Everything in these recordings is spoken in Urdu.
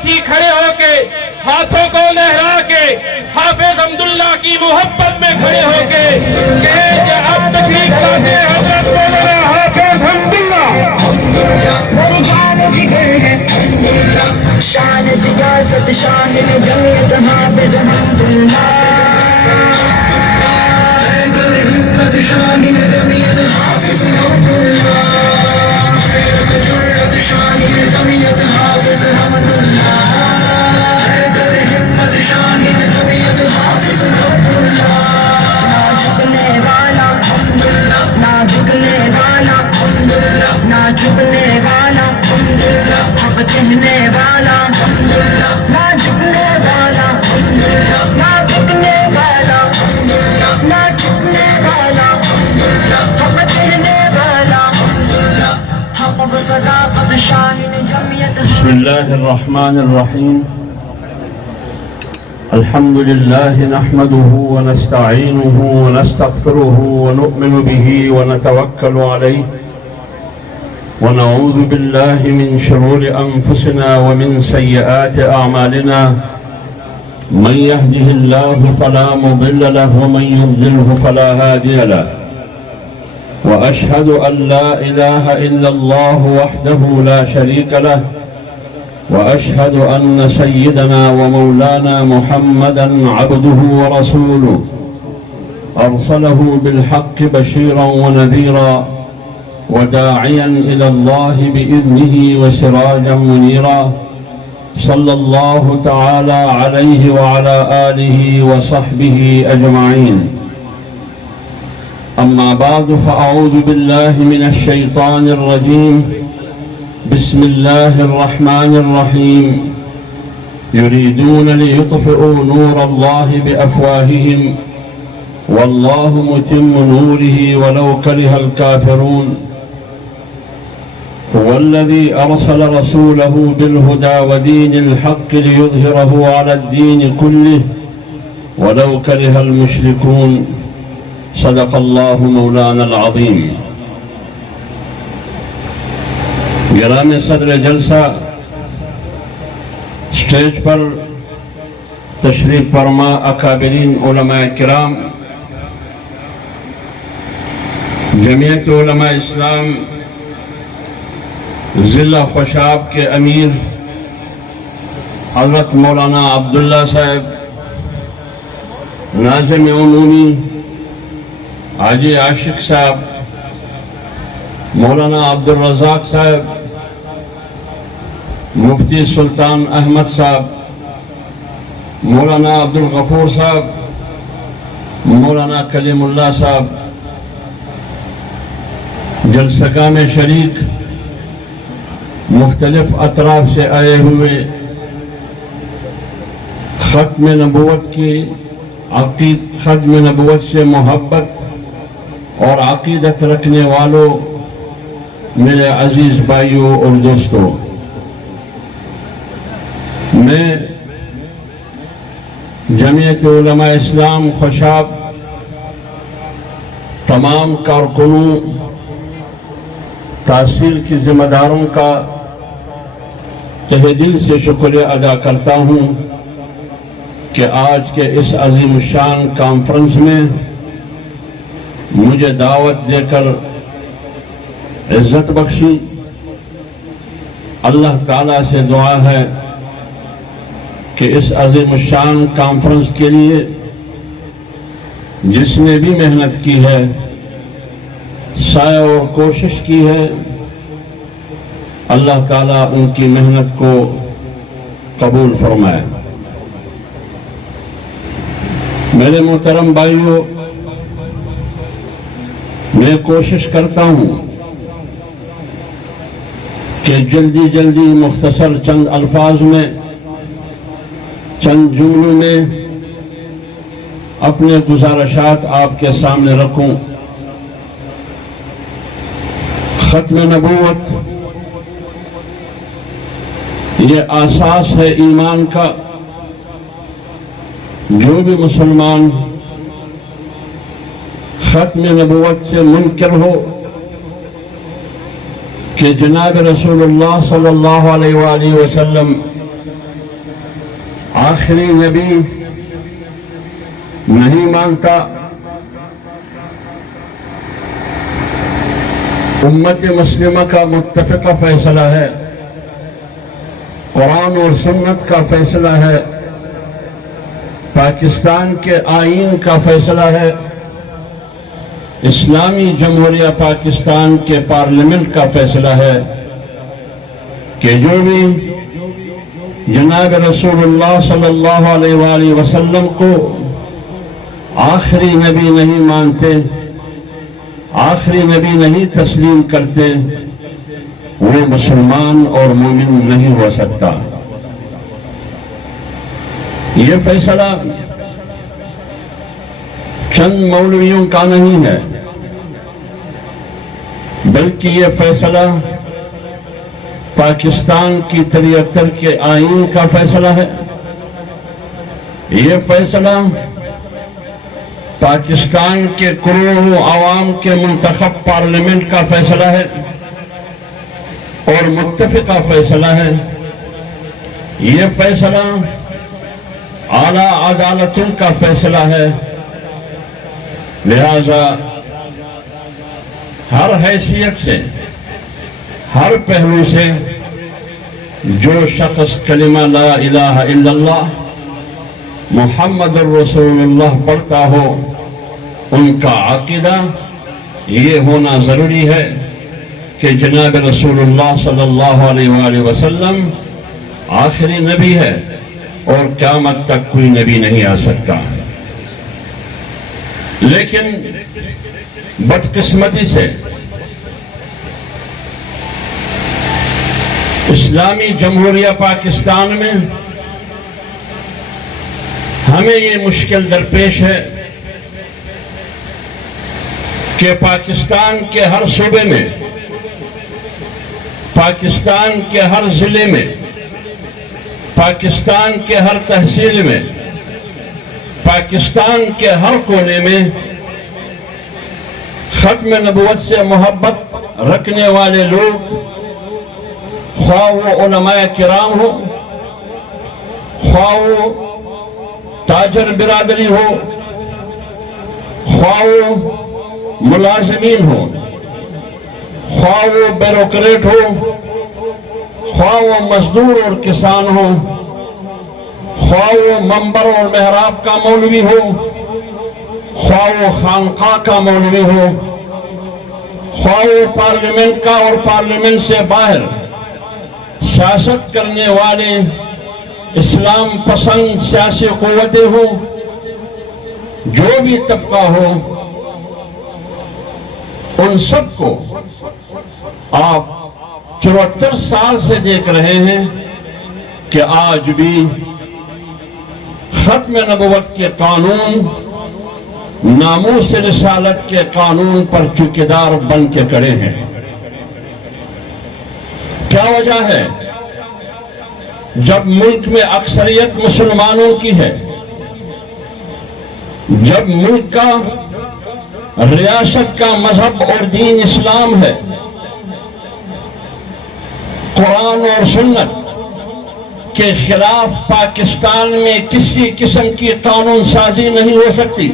ساتھ ہی کھڑے ہو کے ہاتھوں کو لہرا کے حافظ حمداللہ کی محبت میں کھڑے ہو کے کہیں کہ اب تشریف لاتے ہیں حضرت مولانا حافظ حمداللہ. میری جان جگر ہے شان سیاست شان جمعیت حافظ حمداللہ. شان جمعیت حافظ حمداللہ. شان جمعیت حافظ حمداللہ. شان جمعیت حافظ حمداللہ. نہ جھکنے والا نہ جھکنے والا نہ جھکنے والا حق کہنے والا نہ جھکنے والا نہ جھکنے والا نہ جھکنے والا حق کہنے والا حق و صداقت شاہین جمعیت. بسم اللہ الرحمن الرحیم. الحمد لله نحمده ونستعينه ونستغفره ونؤمن به ونتوكل عليه ونعوذ بالله من شرور أنفسنا ومن سيئات أعمالنا. من يهده الله فلا مضل له ومن يضلله فلا هادي له. وأشهد أن لا إله إلا الله وحده لا شريك له. وأشهد أن سيدنا ومولانا محمدًا عبده ورسوله أرسله بالحق بشيرًا ونذيرًا وداعيًا إلى الله بإذنه وسراجًا منيرًا. صلى الله تعالى عليه وعلى آله وصحبه أجمعين. أما بعد فأعوذ بالله من الشيطان الرجيم. بسم الله الرحمن الرحيم. يريدون ليطفئوا نور الله بأفواههم والله متم نوره ولو كره الكافرون. هو الذي أرسل رسوله بالهدى ودين الحق ليظهره على الدين كله ولو كره المشركون. صدق الله مولانا العظيم. گرامی صدر جلسہ، اسٹیج پر تشریف فرما اکابرین علماء کرام، جمعیت علماء اسلام ضلع خوشاب کے امیر حضرت مولانا عبداللہ صاحب، ناظم عمومی حاجی عاشق صاحب، مولانا عبدالرزاق صاحب، مفتی سلطان احمد صاحب، مولانا عبدالغفور صاحب، مولانا کلیم اللہ صاحب، جلسہ میں شریک مختلف اطراف سے آئے ہوئے ختم نبوت کی ختم نبوت سے محبت اور عقیدت رکھنے والوں، میرے عزیز بھائیوں اور دوستوں، میں جمعیت علماء اسلام خوشاب تمام کارکنوں، تحصیل کی ذمہ داروں کا تہہ دل سے شکریہ ادا کرتا ہوں کہ آج کے اس عظیم الشان کانفرنس میں مجھے دعوت دے کر عزت بخشی. اللہ تعالیٰ سے دعا ہے کہ اس عظیم الشان کانفرنس کے لیے جس نے بھی محنت کی ہے، سعی اور کوشش کی ہے، اللہ تعالیٰ ان کی محنت کو قبول فرمائے. میرے محترم بھائیوں، میں کوشش کرتا ہوں کہ جلدی مختصر چند الفاظ میں، چند جملوں میں اپنے گزارشات آپ کے سامنے رکھوں. ختم نبوت یہ اساس ہے ایمان کا. جو بھی مسلمان ختم نبوت سے منکر ہو کہ جناب رسول اللہ صلی اللہ علیہ وآلہ وسلم آخری نبی نہیں مانتا، امت مسلمہ کا متفقہ فیصلہ ہے، قرآن اور سنت کا فیصلہ ہے، پاکستان کے آئین کا فیصلہ ہے، اسلامی جمہوریہ پاکستان کے پارلیمنٹ کا فیصلہ ہے کہ جو بھی جناب رسول اللہ صلی اللہ علیہ وآلہ وسلم کو آخری نبی نہیں مانتے، آخری نبی نہیں تسلیم کرتے، وہ مسلمان اور مومن نہیں ہو سکتا۔ یہ فیصلہ چند مولویوں کا نہیں ہے، بلکہ یہ فیصلہ پاکستان کی 73 کے آئین کا فیصلہ ہے، یہ فیصلہ پاکستان کے کروڑوں عوام کے منتخب پارلیمنٹ کا فیصلہ ہے اور متفقہ فیصلہ ہے، یہ فیصلہ اعلیٰ عدالتوں کا فیصلہ ہے۔ لہذا ہر حیثیت سے، ہر پہلو سے جو شخص کلمہ لا الہ الا اللہ محمد الرسول اللہ پڑھتا ہو، ان کا عقیدہ یہ ہونا ضروری ہے کہ جناب رسول اللہ صلی اللہ علیہ وآلہ وسلم آخری نبی ہے اور قیامت تک کوئی نبی نہیں آ سکتا۔ لیکن بدقسمتی سے اسلامی جمہوریہ پاکستان میں ہمیں یہ مشکل درپیش ہے کہ پاکستان کے ہر صوبے میں، پاکستان کے ہر ضلع میں، پاکستان کے ہر تحصیل میں، پاکستان کے ہر کونے میں ختم نبوت سے محبت رکھنے والے لوگ، خواہ وہ علماء کرام ہو، خواہ وہ تاجر برادری ہو، خواہ وہ ملازمین ہو، خواہ وہ بیروکریٹ ہو، خواہ وہ مزدور اور کسان ہو، خواہ وہ منبر اور محراب کا مولوی ہو، خواہ وہ خانقاہ کا مولوی ہو، خواہ وہ پارلیمنٹ کا اور پارلیمنٹ سے باہر سیاست کرنے والے اسلام پسند سیاسی قوتیں ہوں، جو بھی طبقہ ہو، ان سب کو آپ 74 سال سے دیکھ رہے ہیں کہ آج بھی ختم نبوت کے قانون، ناموس رسالت کے قانون پر چوکیدار بن کے کھڑے ہیں۔ کیا وجہ ہے؟ جب ملک میں اکثریت مسلمانوں کی ہے، جب ملک کا ریاست کا مذہب اور دین اسلام ہے، قرآن اور سنت کے خلاف پاکستان میں کسی قسم کی قانون سازی نہیں ہو سکتی۔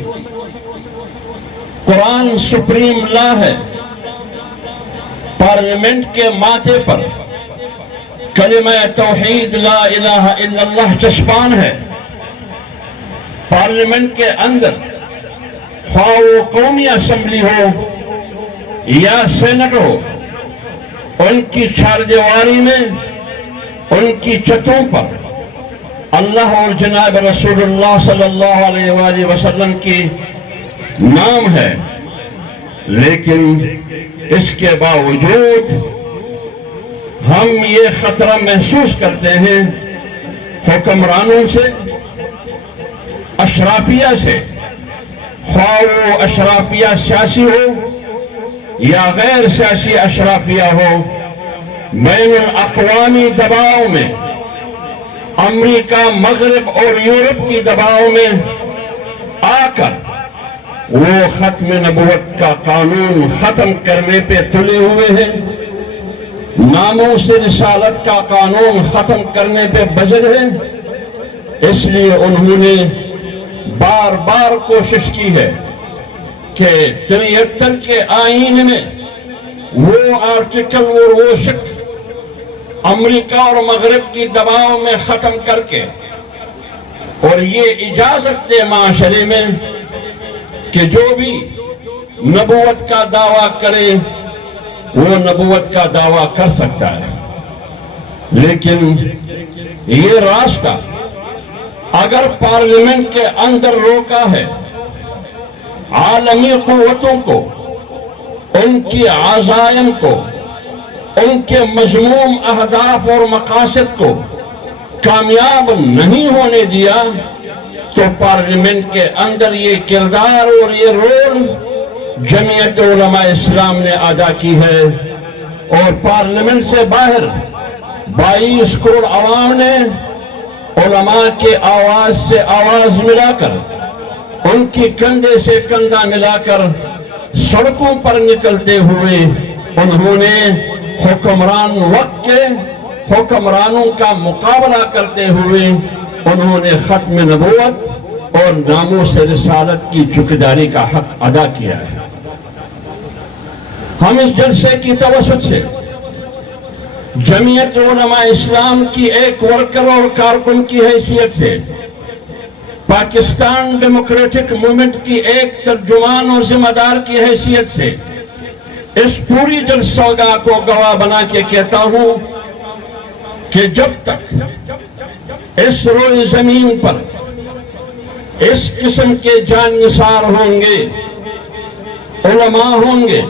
قرآن سپریم لا ہے، پارلیمنٹ کے ماتھے پر کلمہ توحید لا الہ الا اللہ چسپان ہے، پارلیمنٹ کے اندر خواہ وہ قومی اسمبلی ہو یا سینٹ ہو، ان کی چاردیواری میں، ان کی چھتوں پر اللہ اور جناب رسول اللہ صلی اللہ علیہ وآلہ وسلم کی نام ہے، لیکن اس کے باوجود ہم یہ خطرہ محسوس کرتے ہیں حکمرانوں سے، اشرافیہ سے، خواہ وہ اشرافیہ سیاسی ہو یا غیر سیاسی اشرافیہ ہو، بین الاقوامی دباؤ میں، امریکہ، مغرب اور یورپ کی دباؤ میں آ کر وہ ختم نبوت کا قانون ختم کرنے پہ تلے ہوئے ہیں، ناموس رسالت کا قانون ختم کرنے پہ بجر ہیں، اس لیے انہوں نے بار بار کوشش کی ہے کہ 73 کے آئین میں وہ آرٹیکل اور وہ شق امریکہ اور مغرب کی دباؤ میں ختم کر کے اور یہ اجازت دے معاشرے میں کہ جو بھی نبوت کا دعویٰ کرے وہ نبوت کا دعویٰ کر سکتا ہے. لیکن یہ راستہ اگر پارلیمنٹ کے اندر روکا ہے عالمی قوتوں کو، ان کی عزائم کو، ان کے مذموم اہداف اور مقاصد کو کامیاب نہیں ہونے دیا، تو پارلیمنٹ کے اندر یہ کردار اور یہ رول جمعیت علماء اسلام نے ادا کی ہے. اور پارلیمنٹ سے باہر 22 کروڑ عوام نے علماء کے آواز سے آواز ملا کر، ان کی کندھے سے کندھا ملا کر سڑکوں پر نکلتے ہوئے انہوں نے حکمران وقت کے حکمرانوں کا مقابلہ کرتے ہوئے انہوں نے ختم نبوت اور ناموس رسالت کی چوکیداری کا حق ادا کیا ہے. ہم اس جلسے کی توسط سے جمعیت علماء اسلام کی ایک ورکر اور کارکن کی حیثیت سے، پاکستان ڈیموکریٹک موومنٹ کی ایک ترجمان اور ذمہ دار کی حیثیت سے اس پوری جلسہ گاہ کو گواہ بنا کے کہتا ہوں کہ جب تک اس روئے زمین پر اس قسم کے جان نثار ہوں گے، علماء ہوں گے،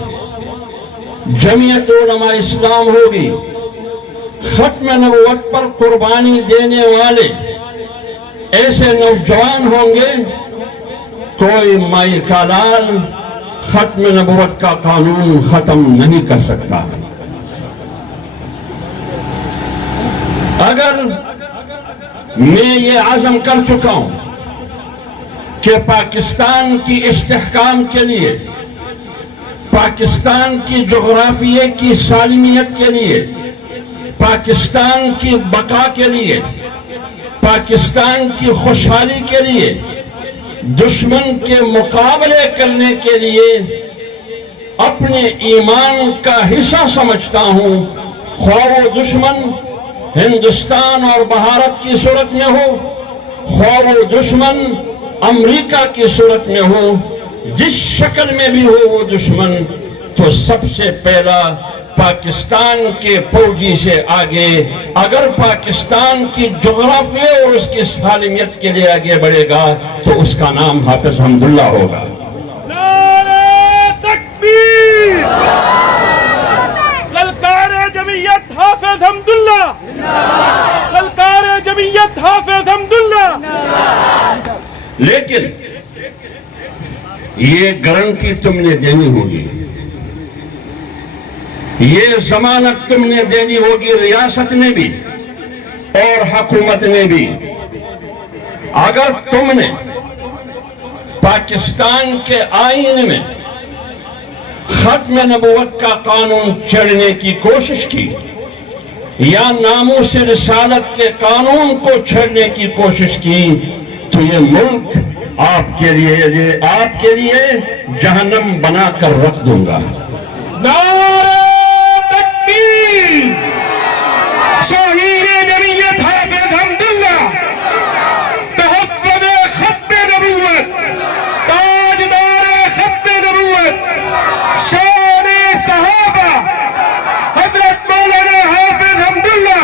جمعیت علماء اسلام ہوگی، ختم نبوت پر قربانی دینے والے ایسے نوجوان ہوں گے، کوئی مائی کا لال ختم نبوت کا قانون ختم نہیں کر سکتا. اگر میں یہ عزم کر چکا ہوں کہ پاکستان کی استحکام کے لیے، پاکستان کی جغرافیے کی سالمیت کے لیے، پاکستان کی بقا کے لیے، پاکستان کی خوشحالی کے لیے، دشمن کے مقابلے کرنے کے لیے اپنے ایمان کا حصہ سمجھتا ہوں، خواہ وہ دشمن ہندوستان اور بھارت کی صورت میں ہو، خواہ وہ دشمن امریکہ کی صورت میں ہو، جس شکل میں بھی ہو وہ دشمن، تو سب سے پہلا پاکستان کے فوجی سے آگے اگر پاکستان کی جغرافیہ اور اس کی سالمیت کے لیے آگے بڑھے گا تو اس کا نام حافظ حمداللہ ہوگا. نعرہ تکبیر! للکار جمعیت حافظ حمداللہ! للکار جمعیت حافظ حمداللہ! لیکن یہ گارنٹی تم نے دینی ہوگی، یہ ضمانت تم نے دینی ہوگی، ریاست نے بھی اور حکومت نے بھی. اگر تم نے پاکستان کے آئین میں ختم نبوت کا قانون چھیڑنے کی کوشش کی یا ناموس رسالت کے قانون کو چھیڑنے کی کوشش کی تو یہ ملک آپ کے لیے جہنم بنا کر رکھ دوں گا. نعرہ تکبیر! شاہین جمعیت حافظ حمداللہ، تحفظ ختم نبوت، تاجدار ختم نبوت، شان صحابہ حضرت مولانا حافظ حمداللہ،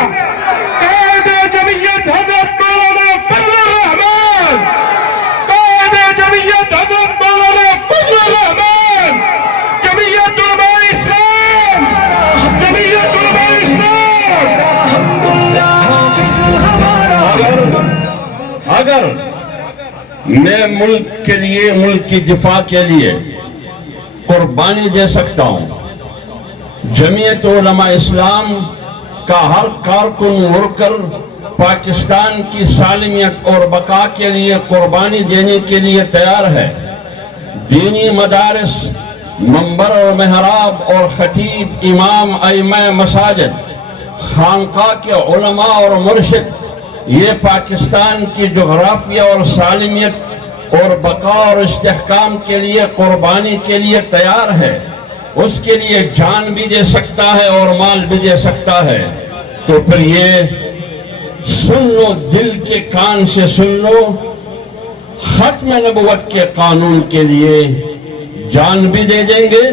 قائد جمعیت حضرت مولانا فضل الرحمان، قائد جمعیت حضرت مولانا فضل الرحمان، جمعیت علماء اسلام، جمعیت علماء اسلام. اگر میں ملک کے لیے، ملک کی دفاع کے لیے قربانی دے سکتا ہوں، جمعیت علماء اسلام کا ہر کارکن ورکر پاکستان کی سالمیت اور بقا کے لیے قربانی دینے کے لیے تیار ہے. دینی مدارس، منبر اور محراب اور خطیب، امام، ائمہ مساجد، خانقاہ کے علماء اور مرشد یہ پاکستان کی جغرافیہ اور سالمیت اور بقا اور استحکام کے لیے قربانی کے لیے تیار ہے، اس کے لیے جان بھی دے سکتا ہے اور مال بھی دے سکتا ہے، تو پھر یہ سن لو، دل کے کان سے سن لو، ختم نبوت کے قانون کے لیے جان بھی دے دیں گے،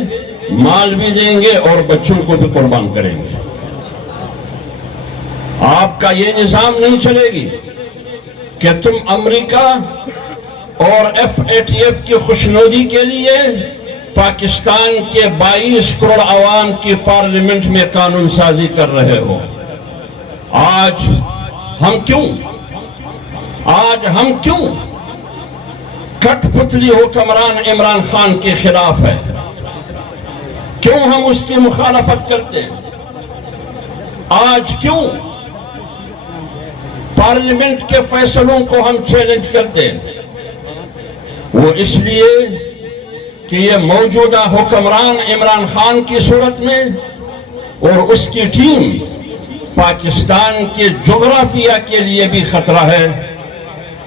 مال بھی دیں گے اور بچوں کو بھی قربان کریں گے۔ آپ کا یہ نظام نہیں چلے گی کہ تم امریکہ اور FATF کی خوشنودی کے لیے پاکستان کے 22 کروڑ عوام کی پارلیمنٹ میں قانون سازی کر رہے ہو۔ آج ہم کیوں کٹ پتلی حکمران عمران خان کے خلاف ہے؟ کیوں ہم اس کی مخالفت کرتے ہیں؟ آج کیوں پارلیمنٹ کے فیصلوں کو ہم چیلنج کرتے ہیں؟ وہ اس لیے کہ یہ موجودہ حکمران عمران خان کی صورت میں اور اس کی ٹیم پاکستان کے جغرافیہ کے لیے بھی خطرہ ہے۔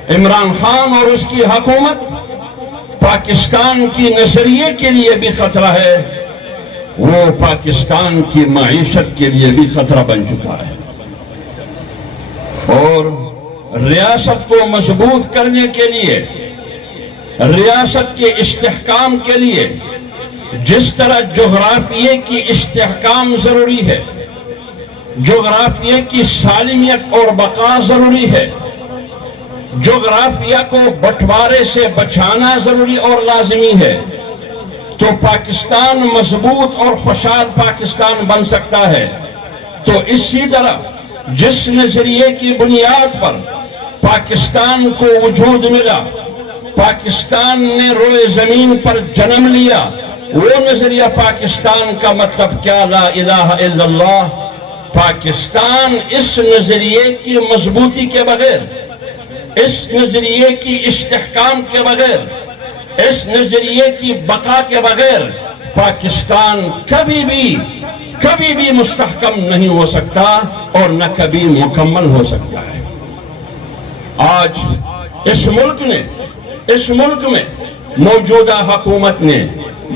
عمران خان اور اس کی حکومت پاکستان کی نظریے کے لیے بھی خطرہ ہے، وہ پاکستان کی معیشت کے لیے بھی خطرہ بن چکا ہے۔ اور ریاست کو مضبوط کرنے کے لیے، ریاست کے استحکام کے لیے جس طرح جغرافیے کی استحکام ضروری ہے، جغرافیے کی سالمیت اور بقا ضروری ہے، جغرافیہ کو بٹوارے سے بچانا ضروری اور لازمی ہے، تو پاکستان مضبوط اور خوشحال پاکستان بن سکتا ہے۔ تو اسی طرح جس نظریے کی بنیاد پر پاکستان کو وجود ملا، پاکستان نے روئے زمین پر جنم لیا، وہ نظریہ پاکستان کا مطلب کیا؟ لا الہ الا اللہ۔ پاکستان اس نظریے کی مضبوطی کے بغیر، اس نظریے کی استحکام کے بغیر، اس نظریے کی بقا کے بغیر پاکستان کبھی بھی مستحکم نہیں ہو سکتا اور نہ کبھی مکمل ہو سکتا ہے۔ آج اس ملک میں موجودہ حکومت نے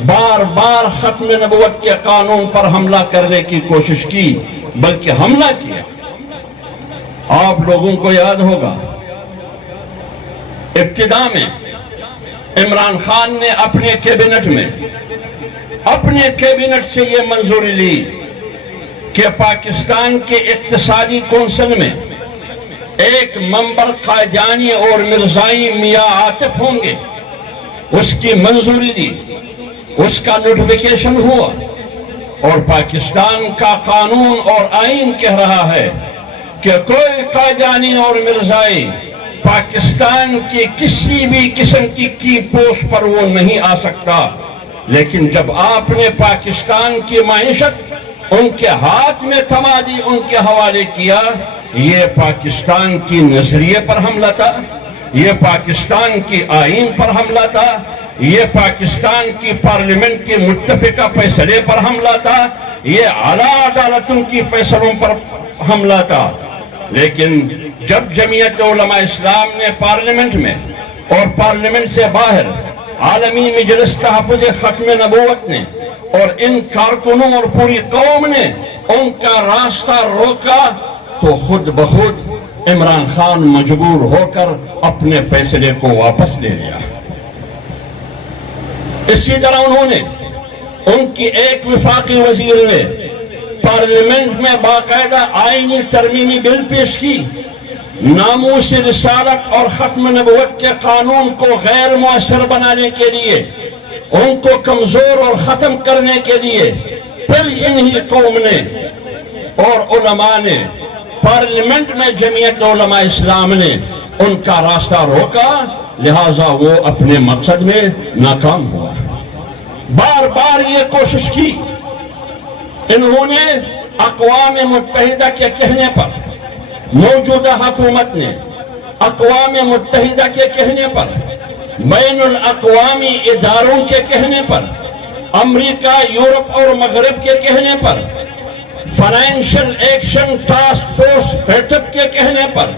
بار بار ختم نبوت کے قانون پر حملہ کرنے کی کوشش کی، بلکہ حملہ کیا۔ آپ لوگوں کو یاد ہوگا ابتدا میں عمران خان نے اپنے کیبنٹ سے یہ منظوری لی کہ پاکستان کے اقتصادی کونسل میں ایک ممبر قادیانی اور مرزائی میاں عاطف ہوں گے۔ اس کی منظوری دی، اس کا نوٹیفیکیشن ہوا، اور پاکستان کا قانون اور آئین کہہ رہا ہے کہ کوئی قادیانی اور مرزائی پاکستان کی کسی بھی قسم کی پوسٹ پر وہ نہیں آ سکتا۔ لیکن جب آپ نے پاکستان کی معیشت ان کے ہاتھ میں تھما دی، ان کے حوالے کیا، یہ پاکستان کی نظریے پر حملہ تھا، یہ پاکستان کی آئین پر حملہ تھا، یہ پاکستان کی پارلیمنٹ کی متفقہ فیصلے پر حملہ تھا، یہ اعلیٰ عدالتوں کی فیصلوں پر حملہ تھا۔ لیکن جب جمعیت علماء اسلام نے پارلیمنٹ میں اور پارلیمنٹ سے باہر عالمی مجلس تحفظ ختم نبوت نے اور ان کارکنوں اور پوری قوم نے ان کا راستہ روکا، تو خود بخود عمران خان مجبور ہو کر اپنے فیصلے کو واپس لے لیا۔ اسی طرح انہوں نے ان کی ایک وفاقی وزیر نے پارلیمنٹ میں باقاعدہ آئینی ترمیمی بل پیش کی، ناموس رسالت اور ختم نبوت کے قانون کو غیر مؤثر بنانے کے لیے، ان کو کمزور اور ختم کرنے کے لیے۔ پھر انہی قوم نے اور علماء نے پارلیمنٹ میں جمعیت علماء اسلام نے ان کا راستہ روکا، لہٰذا وہ اپنے مقصد میں ناکام ہوا۔ بار بار یہ کوشش کی، انہوں نے اقوام متحدہ کے کہنے پر، موجودہ حکومت نے اقوام متحدہ کے کہنے پر، بین الاقوامی اداروں کے کہنے پر، امریکہ، یورپ اور مغرب کے کہنے پر، financial action task force FATF کے کہنے پر،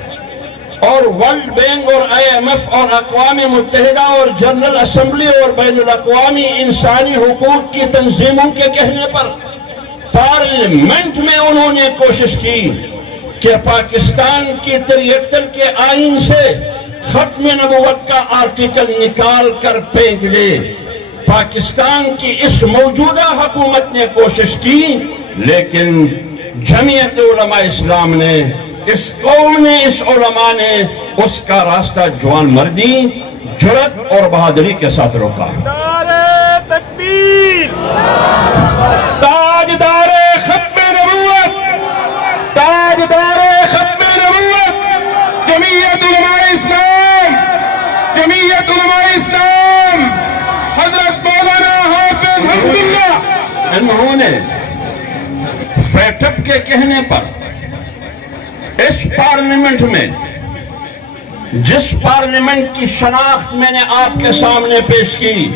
اور ورلڈ بینک اور IMF اور اقوام متحدہ اور جنرل اسمبلی اور بین الاقوامی انسانی حقوق کی تنظیموں کے کہنے پر پارلیمنٹ میں انہوں نے کوشش کی کہ پاکستان کی 73 کے آئین سے ختم نبوت کا آرٹیکل نکال کر پھینک دے۔ پاکستان کی اس موجودہ حکومت نے کوشش کی، لیکن جمعیت علماء اسلام نے، اس قوم نے، اس علماء نے اس کا راستہ جوان مردی، جرأت اور بہادری کے ساتھ روکا۔ نعرہ تکبیر، تاجدار ختم نبوت، تاجدار ختم نبوت، جمعیت علماء اسلام، جمعیت علماء اسلام، حضرت مولانا حافظ حمداللہ۔ انہوں نے سیٹ اپ کے کہنے پر اس پارلیمنٹ میں، جس پارلیمنٹ کی شناخت میں نے آپ کے سامنے پیش کی،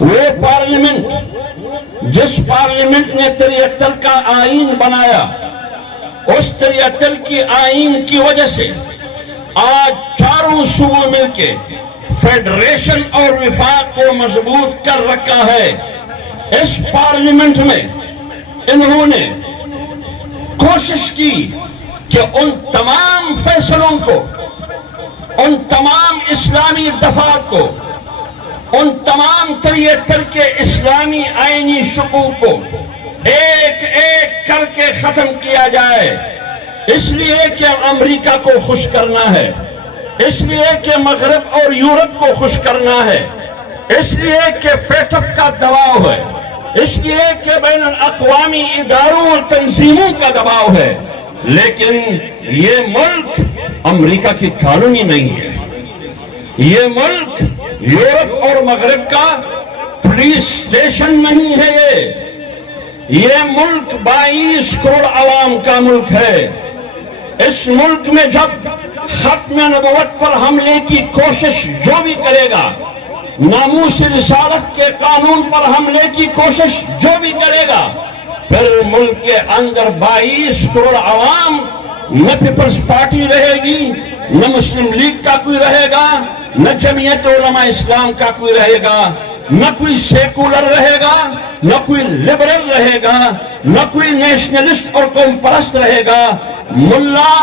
وہ پارلیمنٹ جس پارلیمنٹ نے 73 کا آئین بنایا، اس 73 کی آئین کی وجہ سے آج چاروں صوبوں مل کے فیڈریشن اور وفاق کو مضبوط کر رکھا ہے۔ اس پارلیمنٹ میں انہوں نے کوشش کی کہ ان تمام فیصلوں کو، ان تمام اسلامی دفعات کو، ان تمام 73 کے اسلامی آئینی حقوق کو ایک ایک کر کے ختم کیا جائے، اس لیے کہ امریکہ کو خوش کرنا ہے، اس لیے کہ مغرب اور یورپ کو خوش کرنا ہے، اس لیے کہ فیٹف کا دباؤ ہے، اس لیے کہ بین الاقوامی اداروں اور تنظیموں کا دباؤ ہے۔ لیکن یہ ملک امریکہ کی کالونی نہیں ہے، یہ ملک یورپ اور مغرب کا پولیس اسٹیشن نہیں ہے، یہ ملک 22 کروڑ عوام کا ملک ہے۔ اس ملک میں جب ختم نبوت پر حملے کی کوشش جو بھی کرے گا، ناموس رسالت کے قانون پر حملے کی کوشش جو بھی کرے گا، پھر ملک کے اندر 22 کروڑ عوام، نہ پیپلز پارٹی رہے گی، نہ مسلم لیگ کا کوئی رہے گا، نہ جمعیت علماء اسلام کا کوئی رہے گا، نہ کوئی سیکولر رہے گا، نہ کوئی لبرل رہے گا، نہ کوئی نیشنلسٹ اور قوم پرست رہے گا۔ ملا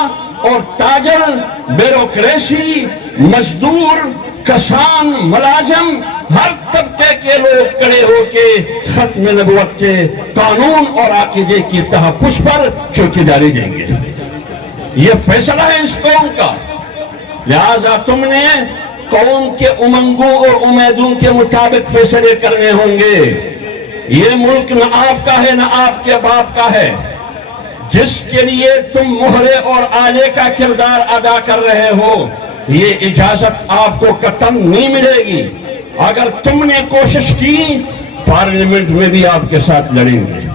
اور تاجر، بیوروکریسی، مزدور، کسان، ملازم، ہر طبقے کے لوگ کھڑے ہو کے ختم نبوت کے قانون اور عقیدے کی تحفظ پر چوکیداری دیں گے۔ یہ فیصلہ ہے اس قوم کا، لہذا تم نے قوم کے امنگوں اور امیدوں کے مطابق فیصلے کرنے ہوں گے۔ یہ ملک نہ آپ کا ہے نہ آپ کے باپ کا ہے، جس کے لیے تم مہرے اور آلے کا کردار ادا کر رہے ہو، یہ اجازت آپ کو قطعاً نہیں ملے گی۔ اگر تم نے کوشش کی، پارلیمنٹ میں بھی آپ کے ساتھ لڑیں گے۔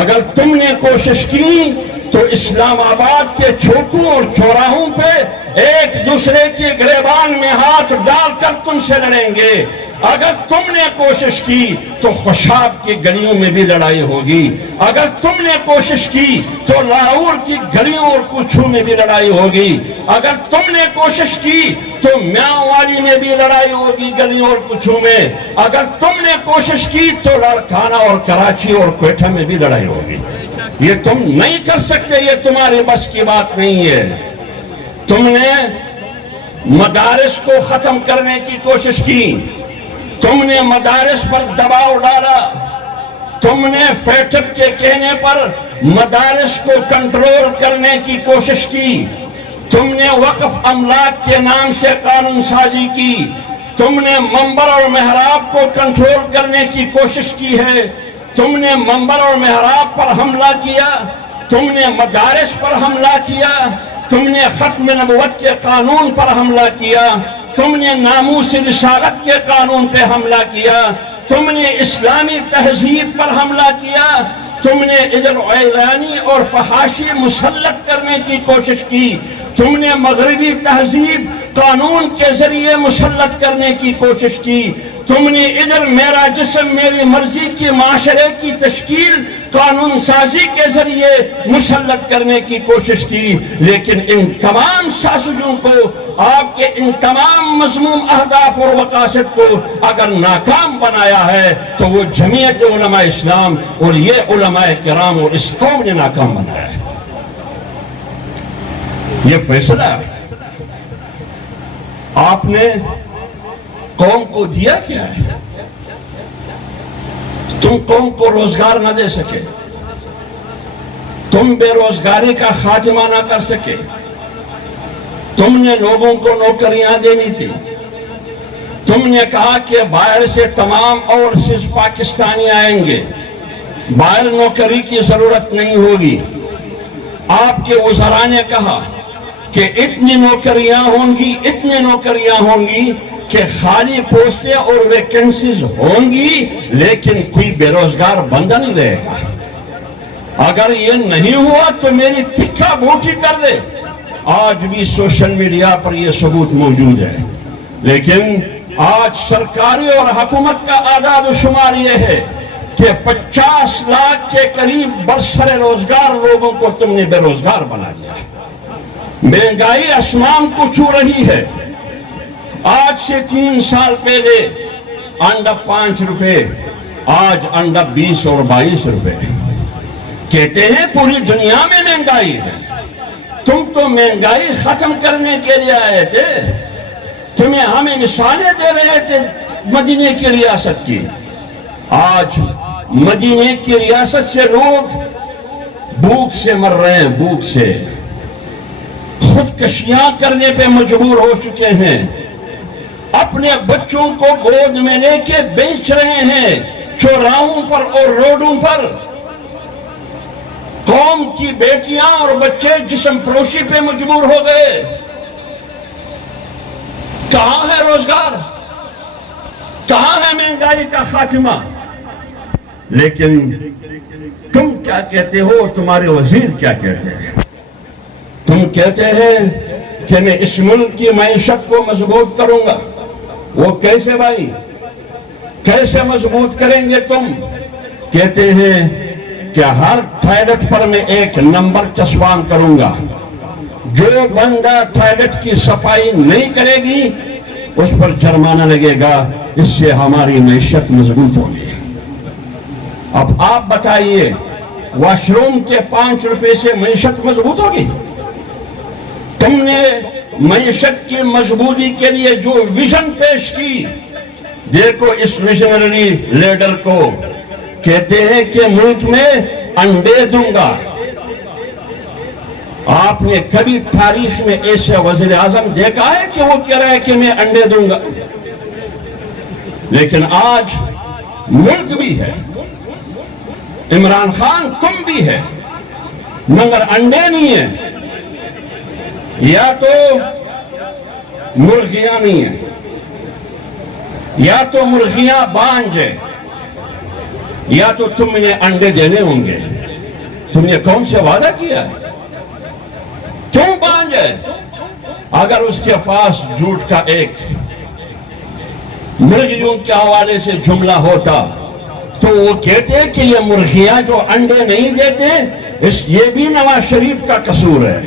اگر تم نے کوشش کی تو اسلام آباد کے چوکوں اور چوراہوں پہ ایک دوسرے کی گریبان میں ہاتھ ڈال کر تم سے لڑیں گے۔ اگر تم نے کوشش کی تو خوشاب کی گلیوں میں بھی لڑائی ہوگی، اگر تم نے کوشش کی تو لاہور کی گلیوں اور کوچوں میں بھی لڑائی ہوگی، اگر تم نے کوشش کی تو میاں والی میں بھی لڑائی ہوگی گلیوں اور کوچوں میں، اگر تم نے کوشش کی تو لاڑکانہ اور کراچی اور کوئٹہ میں بھی لڑائی ہوگی۔ یہ تم نہیں کر سکتے، یہ تمہاری بس کی بات نہیں ہے۔ تم نے مدارس کو ختم کرنے کی کوشش کی، تم نے مدارس پر دباؤ ڈالا، تم نے فیٹف کے کہنے پر مدارس کو کنٹرول کرنے کی کوشش کی، تم نے وقف املاک کے نام سے قانون سازی کی، تم نے منبر اور محراب کو کنٹرول کرنے کی کوشش کی ہے، تم نے منبر اور محراب پر حملہ کیا، تم نے مدارس پر حملہ کیا، تم نے ختم نبوت کے قانون پر حملہ کیا، تم نے ناموس رسالت کے قانون پہ حملہ کیا، تم نے اسلامی تہذیب پر حملہ کیا، تم نے ادھر اعلانی اور فحاشی مسلط کرنے کی کوشش کی، تم نے مغربی تہذیب قانون کے ذریعے مسلط کرنے کی کوشش کی، تم نے ادھر میرا جسم میری مرضی کی معاشرے کی تشکیل قانون سازی کے ذریعے مسلط کرنے کی کوشش کی، لیکن ان تمام سازشوں کو، آپ کے ان تمام مذموم اہداف اور مقاصد کو اگر ناکام بنایا ہے تو وہ جمعیت علماء اسلام اور یہ علماء کرام اور اس قوم نے ناکام بنایا ہے۔ یہ فیصلہ آپ نے قوم کو دیا کیا ہے؟ تم قوم کو روزگار نہ دے سکے، تم بے روزگاری کا خاتمہ نہ کر سکے، تم نے لوگوں کو نوکریاں دینی تھی، تم نے کہا کہ باہر سے تمام اوورسیز پاکستانی آئیں گے، باہر نوکری کی ضرورت نہیں ہوگی۔ آپ کے وزراء نے کہا کہ اتنی نوکریاں ہوں گی کہ خالی پوسٹیں اور ویکنسیز ہوں گی، لیکن کوئی بے روزگار بندہ نہیں رہے گا۔ اگر یہ نہیں ہوا تو میری تکھا بوٹی کر دے۔ آج بھی سوشل میڈیا پر یہ ثبوت موجود ہے، لیکن آج سرکاری اور حکومت کا اعداد و شمار یہ ہے کہ 50 لاکھ کے قریب برسر روزگار لوگوں کو تم نے بے روزگار بنا دیا۔ مہنگائی آسمان کو چھو رہی ہے۔ آج سے 3 سال پہلے انڈا 5 روپے، آج انڈا 20 اور 22 روپے۔ کہتے ہیں پوری دنیا میں مہنگائی ہے۔ تم تو مہنگائی ختم کرنے کے لیے آئے تھے، تمہیں ہمیں مثالیں دے رہے تھے مدینے کی ریاست کی۔ آج مدینے کی ریاست سے لوگ بھوک سے مر رہے ہیں، بھوک سے خودکشیاں کرنے پہ مجبور ہو چکے ہیں، اپنے بچوں کو گود میں لے کے بیچ رہے ہیں چوراہوں پر اور روڈوں پر۔ قوم کی بیٹیاں اور بچے جسم فروشی پہ مجبور ہو گئے۔ کہاں ہے روزگار؟ کہاں ہے مہنگائی کا خاتمہ؟ لیکن تم کیا کہتے ہو، تمہارے وزیر کیا کہتے ہیں؟ تم کہتے ہیں کہ میں اس ملک کی معیشت کو مضبوط کروں گا۔ وہ کیسے بھائی؟ کیسے مضبوط کریں گے تم؟ کہتے ہیں کہ ہر ٹوائلٹ پر میں ایک نمبر چسپاں کروں گا، جو بندہ ٹوائلٹ کی صفائی نہیں کرے گی اس پر جرمانہ لگے گا، اس سے ہماری معیشت مضبوط ہوگی۔ اب آپ بتائیے، واش روم کے 5 روپے سے معیشت مضبوط ہوگی؟ تم نے معیشت کی مضبوطی کے لیے جو ویژن پیش کی، دیکھو اس ویژنری لیڈر کو کہتے ہیں کہ ملک میں انڈے دوں گا۔ آپ نے کبھی تاریخ میں ایسے وزیر اعظم دیکھا ہے کہ وہ کہہ رہا ہے کہ میں انڈے دوں گا؟ لیکن آج ملک بھی ہے، عمران خان تم بھی ہے، مگر انڈے نہیں ہیں۔ یا تو مرغیاں نہیں ہیں، یا تو مرغیاں بانج ہیں، یا تو تم نے انڈے دینے ہوں گے۔ تم نے قوم سے وعدہ کیا ہے، کیوں بانج ہے؟ اگر اس کے پاس جھوٹ کا ایک مرغیوں کے حوالے سے جملہ ہوتا تو وہ کہتے کہ یہ مرغیاں جو انڈے نہیں دیتے یہ بھی نواز شریف کا قصور ہے،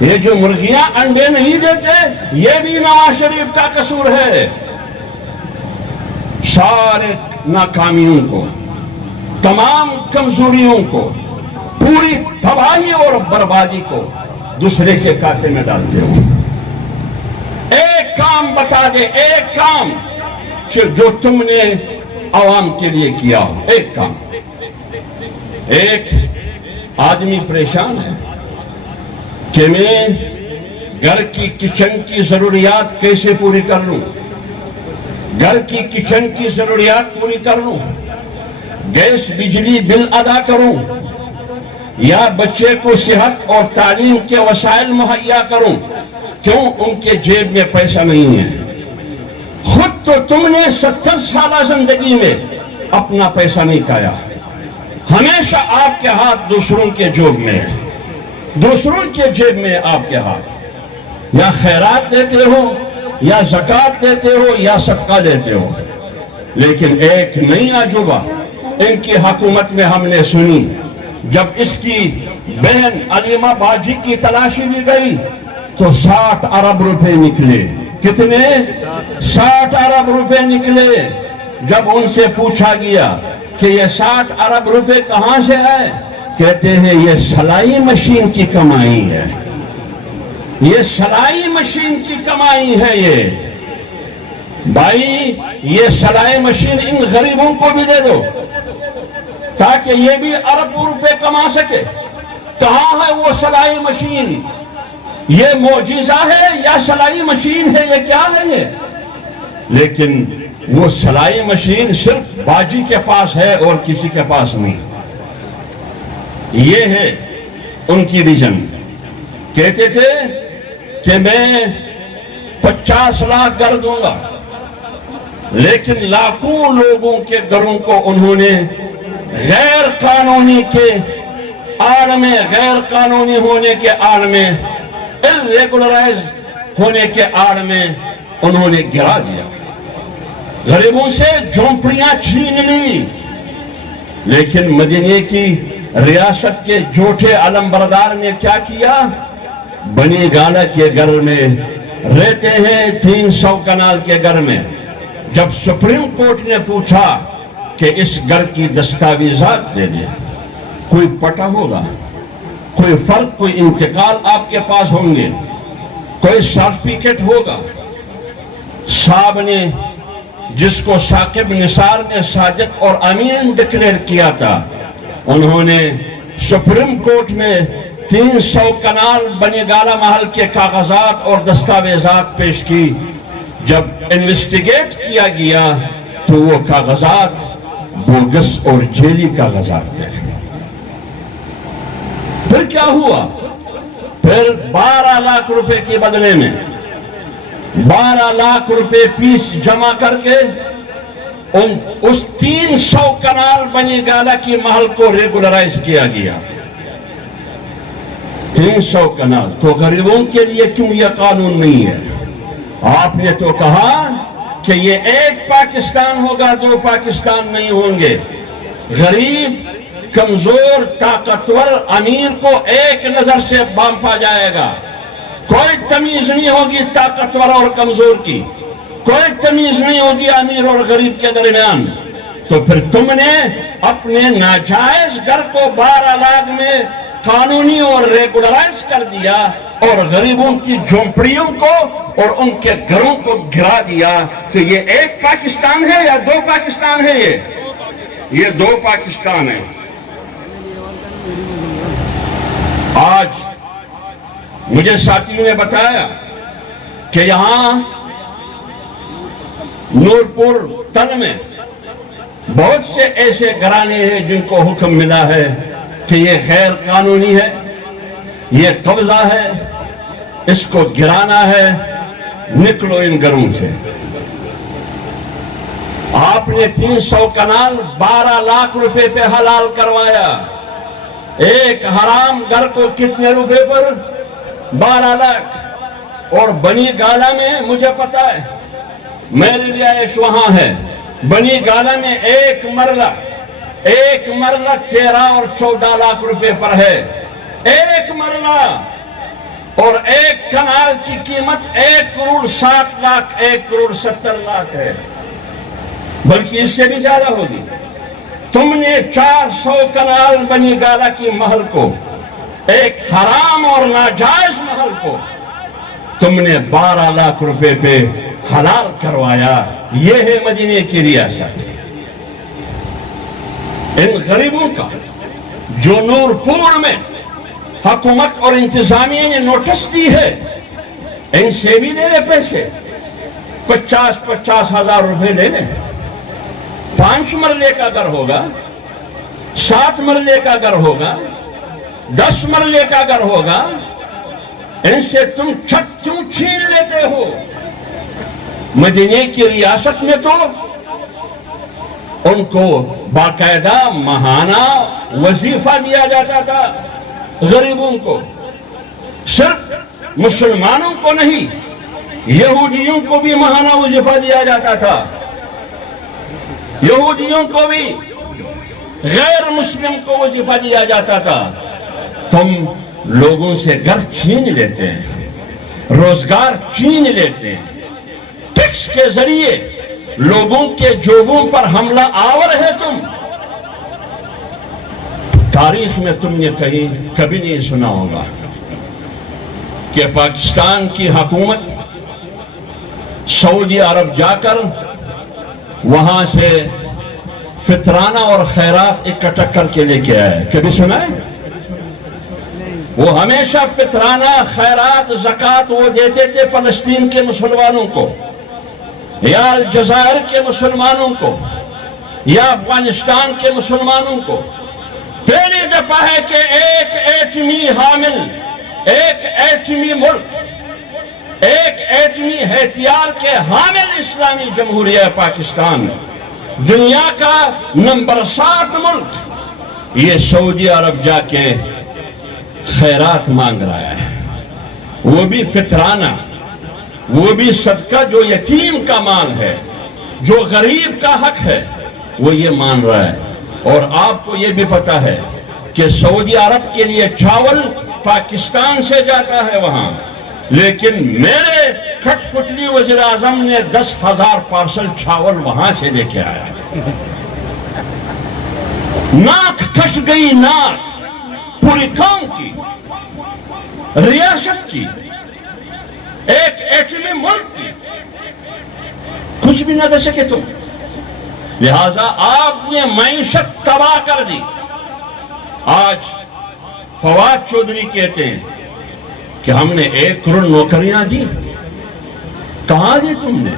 یہ جو مرغیاں انڈے نہیں دیتے یہ بھی نواز شریف کا قصور ہے۔ سارے ناکامیوں کو، تمام کمزوریوں کو، پوری تباہی اور بربادی کو دوسرے کے کھاتے میں ڈالتے ہو۔ ایک کام بتا دے، ایک کام جو تم نے عوام کے لیے کیا ہو، ایک کام۔ ایک آدمی پریشان ہے کہ میں گھر کی کچن کی ضروریات کیسے پوری کر لوں، گھر کی کچن کی ضروریات پوری کر لوں، گیس بجلی بل ادا کروں، یا بچے کو صحت اور تعلیم کے وسائل مہیا کروں۔ کیوں؟ ان کے جیب میں پیسہ نہیں ہے۔ خود تو تم نے 70 سالہ زندگی میں اپنا پیسہ نہیں کھایا، ہمیشہ آپ کے ہاتھ دوسروں کے جیب میں ہے، دوسروں کے جیب میں آپ کے ہاتھ، یا خیرات دیتے ہو، یا زکوٰۃ دیتے ہو، یا صدقہ دیتے ہو۔ لیکن ایک نئی عجوبہ ان کی حکومت میں ہم نے سنی. جب اس کی بہن علیمہ باجی کی تلاشی دی گئی تو 60 ارب روپے نکلے. کتنے؟ 60 ارب روپے نکلے. جب ان سے پوچھا گیا کہ یہ 60 ارب روپے کہاں سے آئے؟ کہتے ہیں یہ سلائی مشین کی کمائی ہے. یہ سلائی مشین کی کمائی ہے. یہ بھائی یہ سلائی مشین ان غریبوں کو بھی دے دو تاکہ یہ بھی ارب روپے کما سکے. کہاں ہے وہ سلائی مشین؟ یہ معجزہ ہے یا سلائی مشین ہے؟ یہ کیا ہے یہ؟ لیکن وہ سلائی مشین صرف باجی کے پاس ہے اور کسی کے پاس نہیں. یہ ہے ان کی ویژن. کہتے تھے کہ میں 50 لاکھ گھر دوں گا، لیکن لاکھوں لوگوں کے گھروں کو انہوں نے غیر قانونی کے آڑ میں، غیر قانونی ہونے کے آڑ میں، irregularize ہونے کے آڑ میں انہوں نے گرا دیا. غریبوں سے جھونپڑیاں چھین لی. لیکن مدینے کی ریاست کے جھوٹے علم بردار نے کیا کیا؟ بنی گالہ کے گھر میں رہتے ہیں، 300 کنال کے گھر میں. جب سپریم کورٹ نے پوچھا کہ اس گھر کی دستاویزات دے دیں، کوئی پٹا ہوگا، کوئی فرق، کوئی انتقال آپ کے پاس ہوں گے، کوئی سرٹیفکیٹ ہوگا. صاحب نے، جس کو ثاقب نثار نے ساجد اور امین ڈکلیئر کیا تھا، انہوں نے سپریم کورٹ میں 300 کنال بنی گالہ محل کے کاغذات اور دستاویزات پیش کی. جب انویسٹیگیٹ کیا گیا تو وہ کاغذات بوگس اور جیلی کاغذات تھے. پھر کیا ہوا؟ پھر 12 لاکھ روپے کے بدلے میں 12 لاکھ روپے پیس جمع کر کے اس 300 کنال بنی گالہ کی محل کو ریگولرائز کیا گیا. 300 کنال تو غریبوں کے لیے کیوں یہ قانون نہیں ہے؟ آپ نے تو کہا کہ یہ ایک پاکستان ہوگا، 2 پاکستان نہیں ہوں گے. غریب، کمزور، طاقتور امیر کو ایک نظر سے بانپا جائے گا. کوئی تمیز نہیں ہوگی طاقتور اور کمزور کی، کوئی تمیز نہیں ہوگی امیر اور غریب کے درمیان. تو پھر تم نے اپنے ناجائز گھر کو 12 لاکھ میں قانونی اور ریگولرائز کر دیا اور غریبوں کی جھونپڑیوں کو اور ان کے گھروں کو گرا دیا. تو یہ ایک پاکستان ہے یا 2 پاکستان ہے؟ یہ 2 پاکستان ہے. آج مجھے ساتھیوں نے بتایا کہ یہاں نورپور تل میں بہت سے ایسے گھرانے ہیں جن کو حکم ملا ہے کہ یہ غیر قانونی ہے، یہ قبضہ ہے، اس کو گرانا ہے، نکلو ان گھروں سے. آپ نے 300 کنال 12 لاکھ روپے پہ حلال کروایا. ایک حرام گھر کو کتنے روپے پر؟ 12 لاکھ. اور بنی گالہ میں مجھے پتا ہے، میری رہائش وہاں ہے. بنی گالہ میں ایک مرلہ 13 اور 14 لاکھ روپے پر ہے. ایک مرلہ. اور ایک کنال کی قیمت 1 کروڑ 60 لاکھ 1 کروڑ 70 لاکھ ہے، بلکہ اس سے بھی زیادہ ہوگی. تم نے 400 کنال بنی گالہ کی محل کو، ایک حرام اور ناجائز محل کو تم نے 12 لاکھ روپے پہ حلال کروایا. یہ ہے مدینے کی ریاست. ان غریبوں کا جو نورپور میں حکومت اور انتظامیہ نے نوٹس دی ہے، ان سے بھی لے لے پیسے. 50 ہزار روپے لے لیں. 5 مرلے کا گھر ہوگا، 7 مرلے کا گھر ہوگا، 10 مرلے کا گھر ہوگا. ان سے تم چھت کیوں چھین لیتے ہو؟ مدینے کی ریاست میں تو ان کو باقاعدہ ماہانہ وظیفہ دیا جاتا تھا. غریبوں کو، صرف مسلمانوں کو نہیں، یہودیوں کو بھی ماہانہ وظیفہ دیا جاتا تھا. یہودیوں کو بھی غیر مسلم کو وظیفہ دیا جاتا تھا. تم لوگوں سے گھر چھین لیتے ہیں, روزگار چھین لیتے ہیں, ٹیکس کے ذریعے لوگوں کے جوبوں پر حملہ آور ہے تم. تاریخ میں تم نے کبھی نہیں سنا ہوگا کہ پاکستان کی حکومت سعودی عرب جا کر وہاں سے فطرانہ اور خیرات اکٹھا کر کے لے کے آئے. کبھی سنا ہے؟ وہ ہمیشہ فطرانہ خیرات زکوٰۃ وہ دیتے تھے فلسطین کے مسلمانوں کو, یا الجزائر کے مسلمانوں کو, یا افغانستان کے مسلمانوں کو. پہلی دفعہ ہے کہ ایک ایٹمی حامل, ایک ایٹمی ملک, ایک ایٹمی ہتھیار کے حامل اسلامی جمہوریہ پاکستان, دنیا کا نمبر 7 ملک, یہ سعودی عرب جا کے خیرات مانگ رہا ہے, وہ بھی فطرانہ, وہ بھی صدقہ جو یتیم کا مال ہے, جو غریب کا حق ہے, وہ یہ مان رہا ہے. اور آپ کو یہ بھی پتا ہے کہ سعودی عرب کے لیے چاول پاکستان سے جاتا ہے وہاں, لیکن میرے کھٹ پتلی وزیر اعظم نے 10,000 پارسل چاول وہاں سے لے کے آیا. ناک کٹ گئی, ناک پوری قوم کی, ریاست کی, ایک ایٹمی ملک کی, کچھ بھی نہ دے سکے تم. لہذا آپ نے معیشت تباہ کر دی. آج فواد چودھری کہتے ہیں کہ ہم نے 1 کروڑ نوکریاں دی. کہاں دی تم نے؟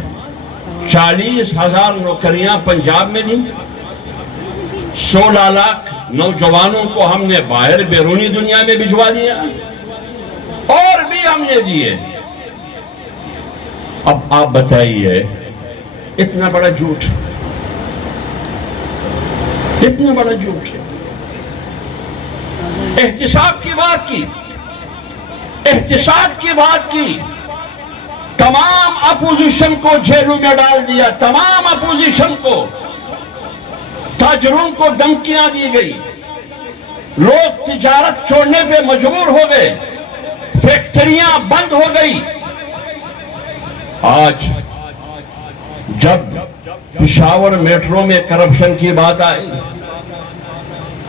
40,000 نوکریاں پنجاب میں دی, 16 لاکھ نوجوانوں کو ہم نے باہر بیرونی دنیا میں بھجوا دیا, اور بھی ہم نے دیے. اب آپ بتائیے, اتنا بڑا جھوٹ, اتنا بڑا جھوٹ ہے. احتساب کی بات کی, احتساب کی بات کی, تمام اپوزیشن کو جیلوں میں ڈال دیا, تمام اپوزیشن کو, تاجروں کو دھمکیاں دی گئی, لوگ تجارت چھوڑنے پہ مجبور ہو گئے, فیکٹریاں بند ہو گئی. آج جب پشاور میٹرو میں کرپشن کی بات آئی,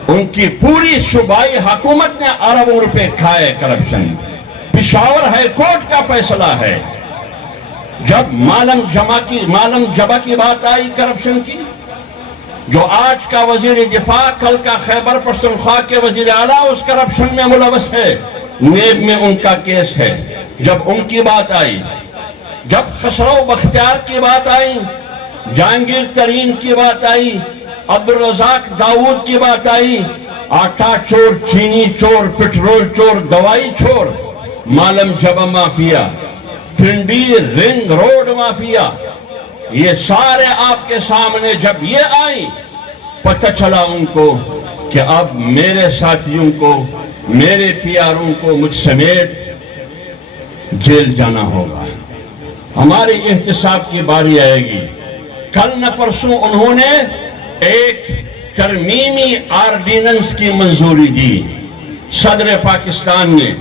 ان کی پوری صوبائی حکومت نے اربوں روپے کھائے کرپشن. پشاور ہائی کورٹ کا فیصلہ ہے. جب مالم جبا کی بات آئی کرپشن کی, جو آج کا وزیر دفاع, کل کا خیبر پختونخوا کے وزیر اعلیٰ اس کرپشن میں ملوث ہے, نیب میں ان کا کیس ہے. جب ان کی بات آئی, جب خسرو بختیار کی بات آئی, جہانگیر ترین کی بات آئی, عبدالرزاق داؤد کی بات آئی, آٹا چور, چینی چور, پٹرول چور, دوائی چور, مالم جبا mafia, Pindi ring road mafia, یہ سارے آپ کے سامنے جب یہ آئی, پتہ چلا ان کو کہ اب میرے ساتھیوں کو, میرے پیاروں کو مجھ سمیت جیل جانا ہوگا. ہمارے احتساب کی باری آئے گی. کل نہ پرسوں انہوں نے ایک ترمیمی آرڈیننس کی منظوری دی, صدر پاکستان نے,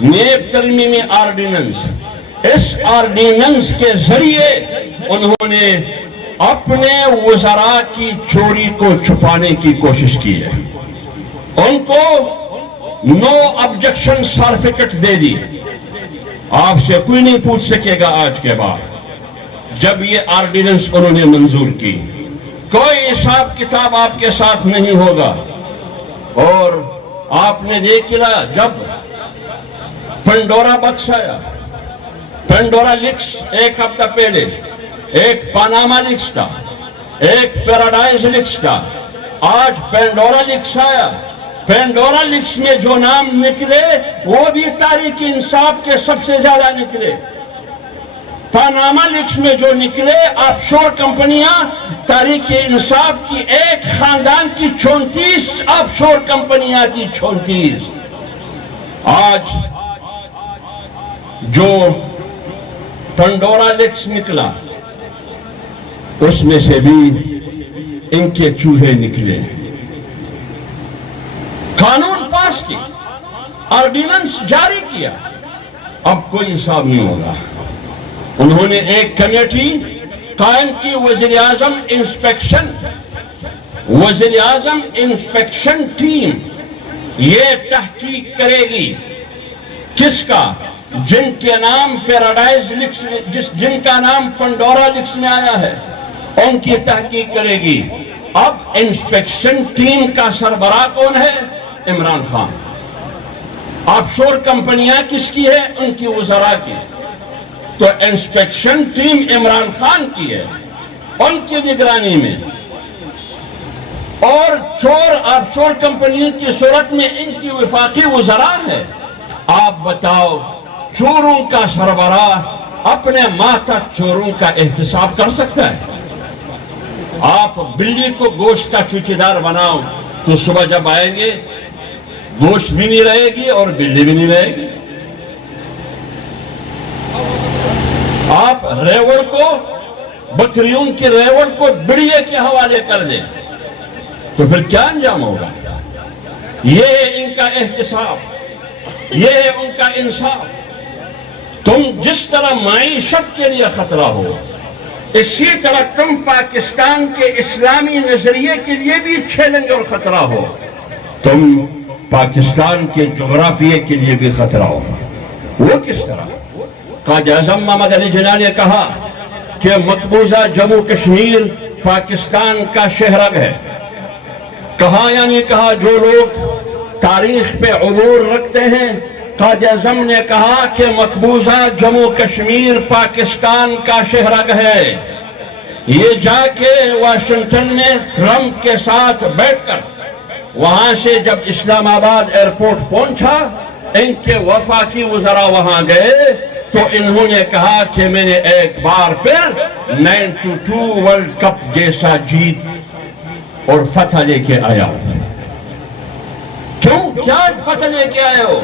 نیب ترمیمی آرڈیننس. اس آرڈیننس کے ذریعے انہوں نے اپنے وزراء کی چوری کو چھپانے کی کوشش کی ہے. ان کو نو آبجیکشن سرٹیفکیٹ دے دی. آپ سے کوئی نہیں پوچھ سکے گا آج کے بعد, جب یہ آرڈیننس انہوں نے منظور کی, کوئی حساب کتاب آپ کے ساتھ نہیں ہوگا. اور آپ نے دیکھا جب پنڈورا باکس آیا, پنڈورا لیکس ایک ہفتہ پہلے, ایک پاناما لیکس تھا, ایک پیراڈائز لیکس تھا, آج پنڈورا لیکس آیا. پنڈورا لیکس میں جو نام نکلے وہ بھی تحریک انصاف کے سب سے زیادہ نکلے. پاناما لیکس میں جو نکلے آف شور کمپنیاں, تحریک انصاف کی ایک خاندان کی 34 آف شور کمپنیاں کی 34. آج جو پنڈورا لیکس نکلا اس میں سے بھی ان کے چوہے نکلے. قانون پاس کی، آرڈیننس جاری کیا، اب کوئی حساب نہیں ہوگا۔ انہوں نے ایک کمیٹی قائم کی، وزیر اعظم انسپیکشن ٹیم، یہ تحقیق کرے گی کس کا؟ جن کے نام پیراڈائز جن کا نام پنڈورا لکس میں آیا ہے، ان کی تحقیق کرے گی۔ اب انسپیکشن ٹیم کا سربراہ کون ہے؟ عمران خان۔ آف شور کمپنیاں کس کی ہے؟ ان کی وزراء کی۔ تو انسپیکشن ٹیم عمران خان کی ہے، ان کی نگرانی میں، اور چور آف شور کمپنیوں کی صورت میں ان کی وفاقی وزراء ہے۔ آپ بتاؤ، چوروں کا سربراہ اپنے ماتحت چوروں کا احتساب کر سکتا ہے؟ آپ بلی کو گوشت کا چوکیدار بناؤ تو صبح جب آئیں گے گوشت بھی نہیں رہے گی اور بلی بھی نہیں رہے گی۔ آپ ریوڑ کو، بکریوں کی ریوڑ کو بڑیے کے حوالے کر دیں تو پھر کیا انجام ہوگا؟ یہ ہے ان کا احتساب، یہ ہے ان کا انصاف۔ تم جس طرح معیشت کے لیے خطرہ ہو، اسی طرح تم پاکستان کے اسلامی نظریے کے لیے بھی چیلنج اور خطرہ ہو، تم پاکستان کے جغرافیے کے لیے بھی خطرہ ہو۔ وہ کس طرح؟ قائد اعظم محمد علی جناح نے کہا کہ مقبوضہ جموں کشمیر پاکستان کا شہرگ ہے۔ کہا یعنی کہا جو لوگ تاریخ پہ عبور رکھتے ہیں، قائد اعظم نے کہا کہ مقبوضہ جموں کشمیر پاکستان کا شہرگ ہے۔ یہ جا کے واشنگٹن میں ٹرمپ کے ساتھ بیٹھ کر، وہاں سے جب اسلام آباد ایئرپورٹ پہنچا، ان کے وفاقی وزراء وہاں گئے تو انہوں نے کہا کہ میں نے ایک بار پھر 92 ورلڈ کپ جیسا جیت اور فتح لے کے آیا ہوں۔ کیوں؟ کیا فتح لے کے آئے ہو؟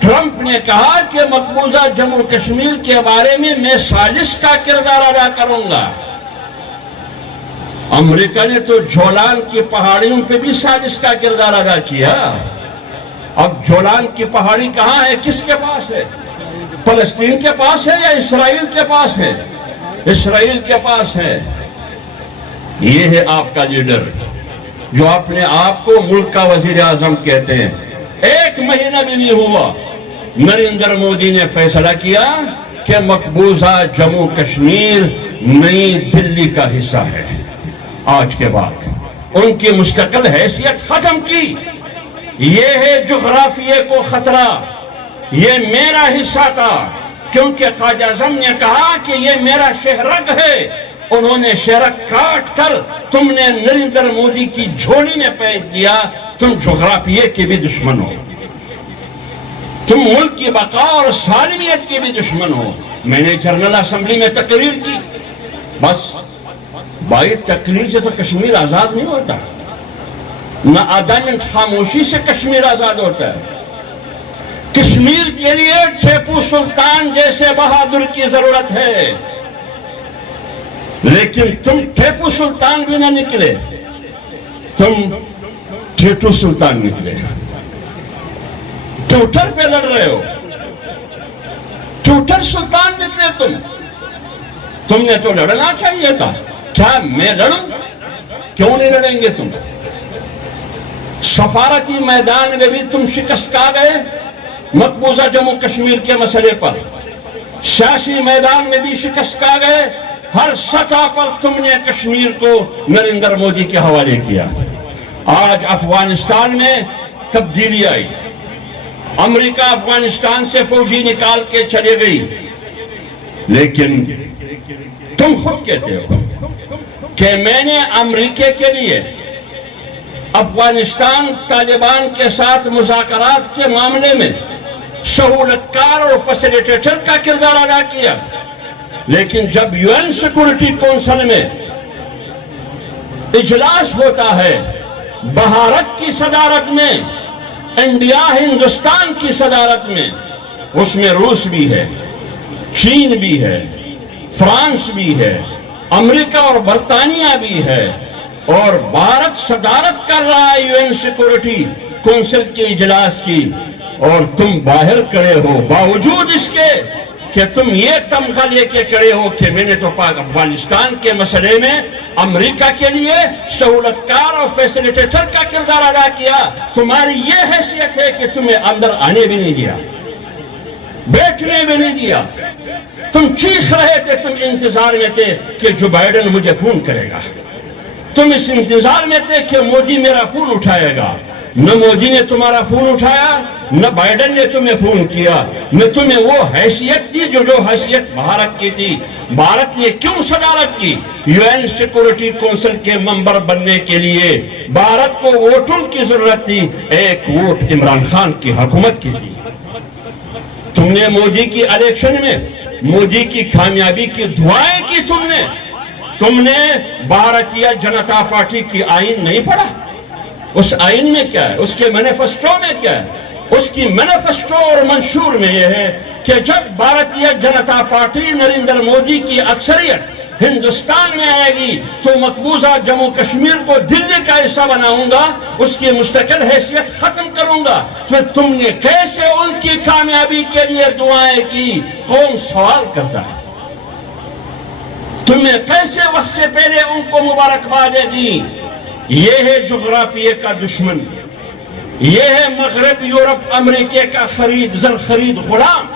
ٹرمپ نے کہا کہ مقبوضہ جموں کشمیر کے بارے میں سازش کا کردار ادا کروں گا۔ امریکہ نے تو جولان کی پہاڑیوں پہ بھی سازش کا کردار ادا کیا۔ اب جولان کی پہاڑی کہاں ہے؟ کس کے پاس ہے؟ فلسطین کے پاس ہے یا اسرائیل کے پاس ہے؟ اسرائیل کے پاس ہے۔ یہ ہے آپ کا لیڈر جو اپنے آپ کو ملک کا وزیر اعظم کہتے ہیں۔ ایک مہینہ بھی نہیں ہوا، نریندر مودی نے فیصلہ کیا کہ مقبوضہ جموں کشمیر نئی دلی کا حصہ ہے۔ آج کے بعد ان کی مستقل حیثیت ختم کی۔ یہ ہے جغرافیے کو خطرہ، یہ میرا حصہ تھا، کیونکہ قائد اعظم نے کہا کہ یہ میرا شہرگ ہے۔ انہوں نے شہرگ کاٹ کر تم نے نریندر مودی کی جھولی میں پھینک دیا۔ تم جغرافیے کے بھی دشمن ہو، تم ملک کی بقا اور سالمیت کے بھی دشمن ہو۔ میں نے جنرل اسمبلی میں تقریر کی، بس بھائی تقریر سے تو کشمیر آزاد نہیں ہوتا، نہ عدم خاموشی سے کشمیر آزاد ہوتا ہے۔ کشمیر کے لیے ٹیپو سلطان جیسے بہادر کی ضرورت ہے، لیکن تم ٹیپو سلطان بھی نہ نکلے، تم ٹیٹو سلطان نکلے۔ ٹوٹر پہ لڑ رہے ہو، ٹوٹر سلطان نکلے تم نے تو لڑنا چاہیے تھا۔ کیا میں لڑوں؟ کیوں نہیں لڑیں گے تم؟ سفارتی میدان میں بھی تم شکست کھا گئے مقبوضہ جموں کشمیر کے مسئلے پر، سیاسی میدان میں بھی شکست کھا گئے، ہر سطح پر تم نے کشمیر کو نریندر مودی کے حوالے کیا۔ آج افغانستان میں تبدیلی آئی، امریکہ افغانستان سے فوجی نکال کے چلے گئی، لیکن تم خود کہتے ہو کہ میں نے امریکہ کے لیے افغانستان طالبان کے ساتھ مذاکرات کے معاملے میں سہولتکار اور فیسیلیٹیٹر کا کردار ادا کیا، لیکن جب یو این سیکورٹی کونسل میں اجلاس ہوتا ہے بھارت کی صدارت میں، انڈیا ہندوستان کی صدارت میں، اس میں روس بھی ہے، چین بھی ہے، فرانس بھی ہے، امریکہ اور برطانیہ بھی ہے، اور بھارت صدارت کر رہا ہے یو این سیکورٹی، کونسل کے اجلاس کی اور تم باہر کھڑے ہو، باوجود اس کے کہ تم یہ تمغہ لے کے کھڑے ہو کہ میں نے تو پاک افغانستان کے مسئلے میں امریکہ کے لیے سہولتکار اور فیسیلیٹیٹر کا کردار ادا کیا، تمہاری یہ حیثیت ہے کہ تمہیں اندر آنے بھی نہیں دیا، بیٹھنے بھی نہیں دیا، تم چیخ رہے تھے، تم انتظار میں تھے کہ جو بائیڈن مجھے فون کرے گا، تم اس انتظار میں تھے کہ مودی میرا فون اٹھائے گا، نہ مودی نے تمہارا فون اٹھایا، نہ بائیڈن نے تمہیں فون کیا، نہ تمہیں وہ حیثیت دی جو حیثیت بھارت کی تھی۔ بھارت نے کیوں صدارت کی؟ یو این سیکورٹی کونسل کے ممبر بننے کے لیے بھارت کو ووٹوں کی ضرورت تھی، ایک ووٹ عمران خان کی حکومت کی تھی۔ تم نے مودی کی الیکشن میں مودی کی کامیابی کی دعائیں کی، تم نے بھارتیہ جنتا پارٹی کی آئین نہیں پڑھا؟ اس آئین میں کیا ہے؟ اس کے مینیفیسٹو میں کیا ہے؟ اس کی مینیفیسٹو اور منشور میں یہ ہے کہ جب بھارتیہ جنتا پارٹی نریندر مودی کی اکثریت ہندوستان میں آئے گی تو مقبوضہ جموں کشمیر کو دلی کا حصہ بناؤں گا، اس کی مستقل حیثیت ختم کروں گا۔ پھر تم نے کیسے ان کی کامیابی کے لیے دعائیں کی؟ قوم سوال کرتا ہے، تمہیں کیسے وقت سے پہلے ان کو مبارکبادیں دی؟ یہ ہے جغرافیے کا دشمن، یہ ہے مغرب یورپ امریکہ کا زر خرید غلام۔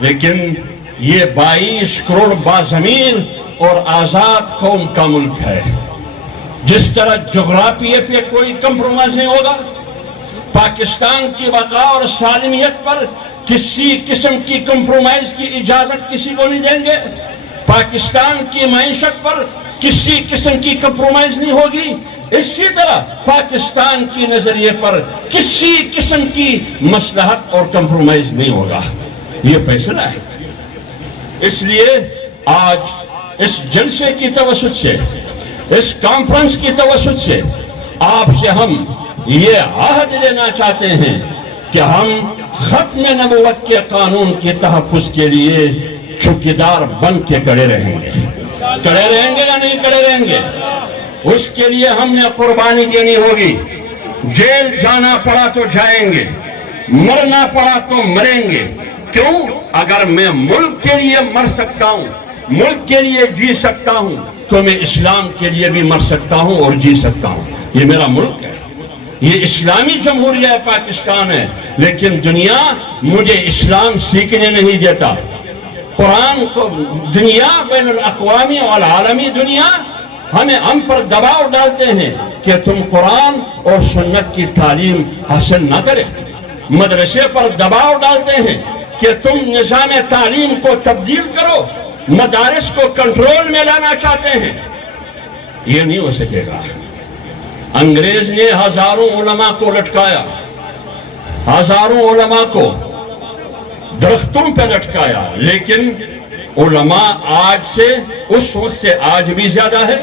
لیکن یہ 22 کروڑ باضمیر اور آزاد قوم کا ملک ہے۔ جس طرح جغرافیے پہ کوئی کمپرومائز نہیں ہوگا، پاکستان کی بقا اور سالمیت پر کسی قسم کی کمپرومائز کی اجازت کسی کو نہیں دیں گے، پاکستان کی معیشت پر کسی قسم کی کمپرومائز نہیں ہوگی، اسی طرح پاکستان کی نظریے پر کسی قسم کی مصلحت اور کمپرومائز نہیں ہوگا۔ یہ فیصلہ ہے۔ اس لیے آج اس جلسے کی توسط سے، اس کانفرنس کی توسط سے آپ سے ہم یہ عہد لینا چاہتے ہیں کہ ہم ختم نبوت کے قانون کے تحفظ کے لیے چوکیدار بن کے کھڑے رہیں گے۔ کھڑے رہیں گے یا نہیں کھڑے رہیں گے؟ اس کے لیے ہم نے قربانی دینی ہوگی۔ جیل جانا پڑا تو جائیں گے، مرنا پڑا تو مریں گے۔ کیوں؟ اگر میں ملک کے لیے مر سکتا ہوں، ملک کے لیے جی سکتا ہوں، تو میں اسلام کے لیے بھی مر سکتا ہوں اور جی سکتا ہوں۔ یہ میرا ملک ہے، یہ اسلامی جمہوریہ پاکستان ہے، لیکن دنیا مجھے اسلام سیکھنے نہیں دیتا۔ قرآن کو دنیا، بین الاقوامی اور عالمی دنیا ہم پر دباؤ ڈالتے ہیں کہ تم قرآن اور سنت کی تعلیم حاصل نہ کرے، مدرسے پر دباؤ ڈالتے ہیں کہ تم نظام تعلیم کو تبدیل کرو، مدارس کو کنٹرول میں لانا چاہتے ہیں۔ یہ نہیں ہو سکے گا۔ انگریز نے ہزاروں علماء کو لٹکایا، ہزاروں علماء کو درختوں پہ لٹکایا، لیکن علماء آج سے اس وقت سے آج بھی زیادہ ہے،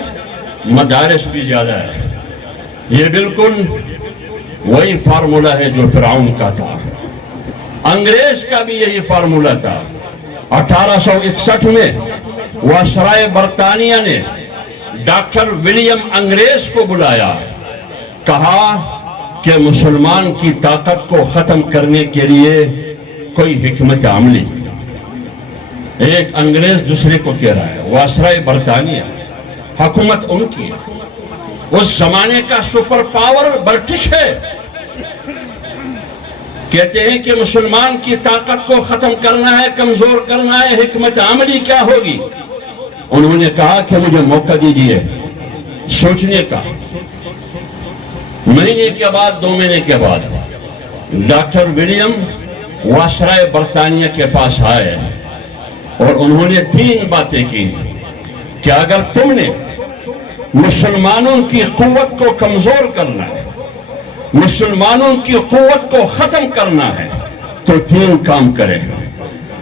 مدارس بھی زیادہ ہے۔ یہ بالکل وہی فارمولا ہے جو فرعون کا تھا، انگریز کا بھی یہی فارمولا تھا۔ 1861 میں وائسرائے برطانیہ نے ڈاکٹر ولیم انگریز کو بلایا، کہا کہ مسلمان کی طاقت کو ختم کرنے کے لیے کوئی حکمت عملی۔ ایک انگریز دوسرے کو کہہ رہا ہے، وائسرائے برطانیہ، حکومت ان کی، اس زمانے کا سپر پاور برٹش ہے، کہتے ہیں کہ مسلمان کی طاقت کو ختم کرنا ہے، کمزور کرنا ہے، حکمت عملی کیا ہوگی؟ انہوں نے کہا کہ مجھے موقع دیجئے سوچنے کا۔ مہینے کے بعد، 2 مہینے کے بعد ڈاکٹر ولیم وائسرائے برطانیہ کے پاس آئے اور انہوں نے 3 باتیں کی کہ اگر تم نے مسلمانوں کی قوت کو کمزور کرنا ہے، مسلمانوں کی قوت کو ختم کرنا ہے، تو 3 کام کرے۔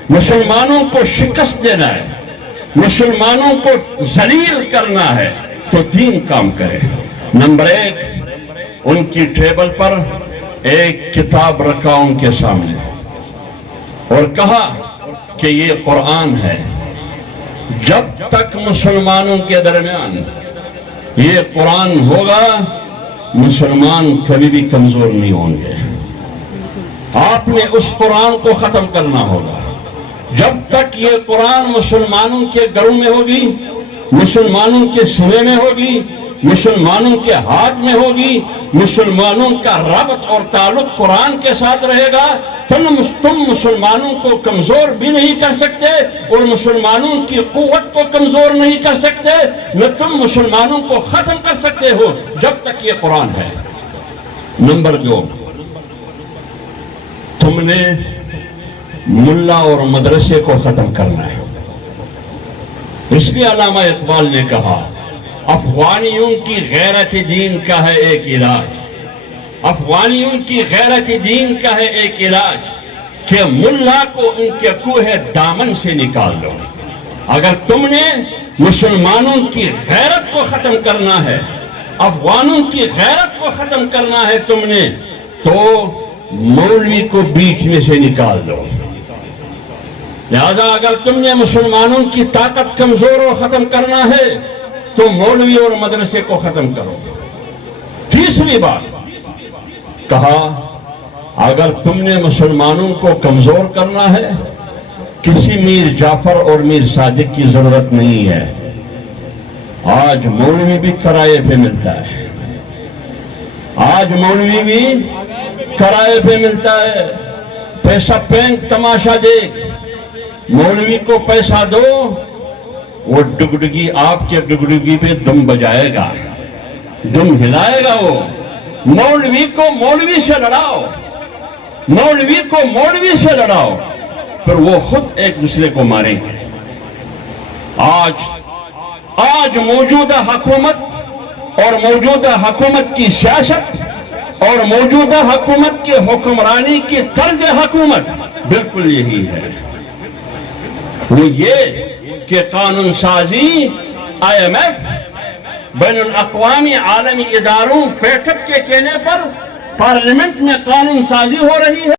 مسلمانوں کو شکست دینا ہے، مسلمانوں کو ذلیل کرنا ہے، تو 3 کام کرے۔ نمبر 1، ان کی ٹیبل پر ایک کتاب رکھا ان کے سامنے اور کہا کہ یہ قرآن ہے، جب تک مسلمانوں کے درمیان یہ قرآن ہوگا مسلمان کبھی بھی کمزور نہیں ہوں گے. آپ نے اس قرآن کو ختم کرنا ہوگا. جب تک یہ قرآن مسلمانوں کے گھروں میں ہوگی, مسلمانوں کے سینے میں ہوگی, مسلمانوں کے ہاتھ میں ہوگی, مسلمانوں کا ربط اور تعلق قرآن کے ساتھ رہے گا, تم مسلمانوں کو کمزور بھی نہیں کر سکتے اور مسلمانوں کی قوت کو کمزور نہیں کر سکتے, نہ تم مسلمانوں کو ختم کر سکتے ہو جب تک یہ قرآن ہے. نمبر 2, تم نے ملا اور مدرسے کو ختم کرنا ہے. اس لیے علامہ اقبال نے کہا افغانیوں کی غیرت دین کا ہے ایک علاج, افغانیوں کی غیرت دین کا ہے ایک علاج کہ ملا کو ان کے کوہ دامن سے نکال دو. اگر تم نے مسلمانوں کی غیرت کو ختم کرنا ہے, افغانوں کی غیرت کو ختم کرنا ہے تم نے, تو مولوی کو بیچ میں سے نکال دو. لہذا اگر تم نے مسلمانوں کی طاقت کمزور اور ختم کرنا ہے تو مولوی اور مدرسے کو ختم کرو. تیسری بات کہا اگر تم نے مسلمانوں کو کمزور کرنا ہے, کسی میر جعفر اور میر صادق کی ضرورت نہیں ہے. آج مولوی بھی کرائے پہ ملتا ہے, آج مولوی بھی کرائے پہ ملتا ہے. پیسہ پینک تماشا دیکھ, مولوی کو پیسہ دو, وہ ڈگڈگی آپ کے ڈگڈگی پہ دم بجائے گا, دم ہلائے گا. وہ مولوی کو مولوی سے لڑاؤ, مولوی کو مولوی سے لڑاؤ, پھر وہ خود ایک دوسرے کو ماریں گے. آج موجودہ حکومت اور موجودہ حکومت کی سیاست اور موجودہ حکومت کی حکمرانی کی طرز حکومت بالکل یہی ہے. وہ یہ کہ قانون سازی IMF بین الاقوامی عالمی اداروں فیٹک کے کہنے پر پارلیمنٹ میں قانون سازی ہو رہی ہے.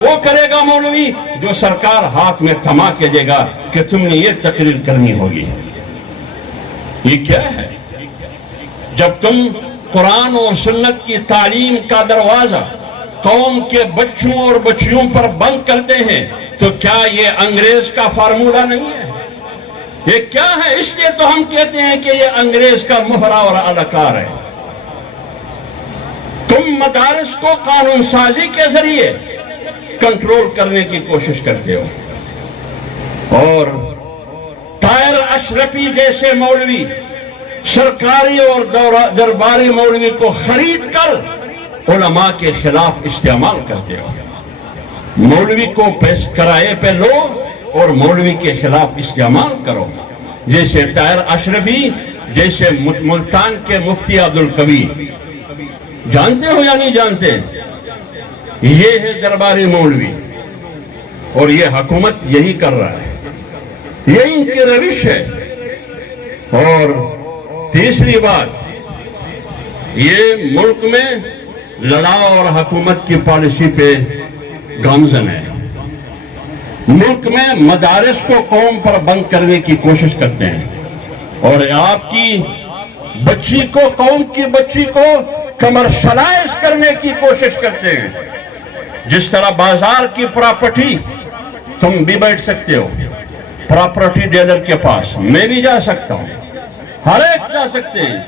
وہ کرے گا مولوی جو سرکار ہاتھ میں تھما کے دے گا کہ تم نے یہ تقریر کرنی ہوگی. یہ کیا ہے؟ جب تم قرآن اور سنت کی تعلیم کا دروازہ قوم کے بچوں اور بچیوں پر بند کرتے ہیں تو کیا یہ انگریز کا فارمولہ نہیں ہے؟ یہ کیا ہے؟ اس لیے تو ہم کہتے ہیں کہ یہ انگریز کا مہرا اور اداکار ہے. تم مدارس کو قانون سازی کے ذریعے کنٹرول کرنے کی کوشش کرتے ہو اور طاہر اشرفی جیسے مولوی سرکاری اور درباری مولوی کو خرید کر علماء کے خلاف استعمال کرتے ہو. مولوی کو کرائے پہ لو اور مولوی کے خلاف استعمال کرو, جیسے طاہر اشرفی, جیسے ملتان کے مفتی عبدالقوی. جانتے ہو یا نہیں جانتے؟ یہ ہے درباری مولوی اور یہ حکومت یہی کر رہا ہے, یہی ان کی روش ہے. اور تیسری بات, یہ ملک میں لڑاؤ اور حکومت کی پالیسی پہ گامزن ہے. ملک میں مدارس کو قوم پر بند کرنے کی کوشش کرتے ہیں اور آپ کی بچی کو, قوم کی بچی کو کمرشلائز کرنے کی کوشش کرتے ہیں. جس طرح بازار کی پراپرٹی تم بھی بیٹھ سکتے ہو پراپرٹی ڈیلر کے پاس, میں بھی جا سکتا ہوں, ہر ایک جا سکتے ہیں.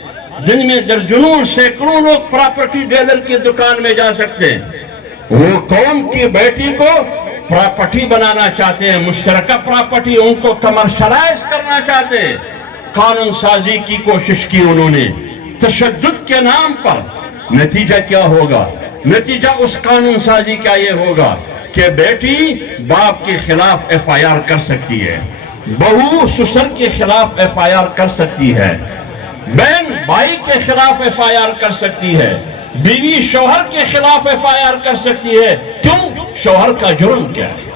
جن میں درجنوں سینکڑوں لوگ پراپرٹی ڈیلر کی دکان میں جا سکتے ہیں. وہ قوم کی بیٹی کو پراپرٹی بنانا چاہتے ہیں, مشترکہ پراپرٹی, ان کو کمرشلائز کرنا چاہتے ہیں. قانون سازی کی کوشش کی انہوں نے تشدد کے نام پر. نتیجہ کیا ہوگا؟ نتیجہ اس قانون سازی کا یہ ہوگا کہ بیٹی باپ کے خلاف FIR کر سکتی ہے, بہو سسر کے خلاف FIR کر سکتی ہے, بہن بھائی کے خلاف FIR کر سکتی ہے, بیوی شوہر کے خلاف FIR کر سکتی ہے. کیوں؟ شوہر کا جرم کیا ہے,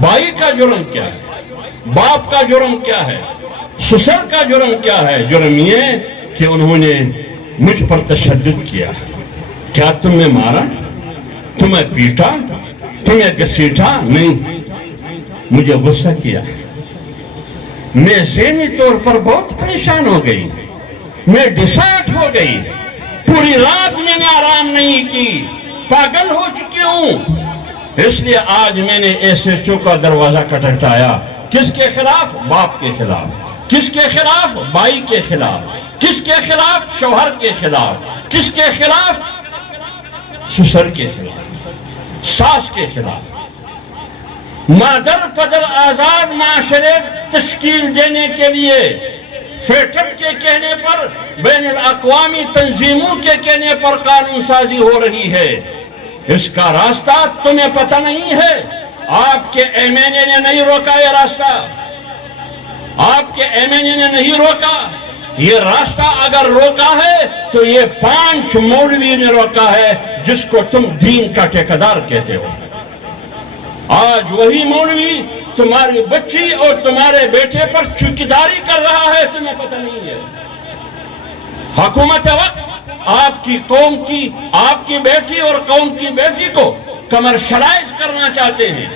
بھائی کا جرم کیا ہے, باپ کا جرم کیا ہے, سسر کا جرم کیا ہے؟ جرم یہ کہ انہوں نے مجھ پر تشدد کیا. کیا تم نے مارا, تمہیں پیٹا, تمہیں گھسیٹا؟ نہیں, مجھے غصہ کیا, میں ذہنی طور پر بہت پریشان ہو گئی, میں ڈسائٹ ہو گئی, پوری رات میں نے آرام نہیں کی، پاگل ہو چکی ہوں، اس لیے آج میں نے SHO کا دروازہ کھٹکھٹایا۔ کس کے خلاف؟ باپ کے خلاف۔ کس کے خلاف؟ بھائی کے خلاف۔ کس کے خلاف؟ شوہر کے خلاف۔ کس کے خلاف؟ سسر کے خلاف، ساس کے خلاف۔ مادر پدر آزاد معاشرے تشکیل دینے کے لیے فیٹپ کے کہنے پر، بین الاقوامی تنظیموں کے کہنے پر قانون سازی ہو رہی ہے۔ اس کا راستہ تمہیں پتہ نہیں ہے؟ آپ کے MNA نے نہیں روکا یہ راستہ، آپ کے MNA نے نہیں روکا یہ راستہ۔ اگر روکا ہے تو یہ 5 مولوی نے روکا ہے جس کو تم دین کا ٹھیکیدار کہتے ہو۔ آج وہی مولوی تمہاری بچی اور تمہارے بیٹے پر چوکیداری کر رہا ہے، تمہیں پتہ نہیں ہے۔ حکومت وقت آپ کی قوم کی، آپ کی بیٹی اور قوم کی بیٹی کو کمرشلائز کرنا چاہتے ہیں،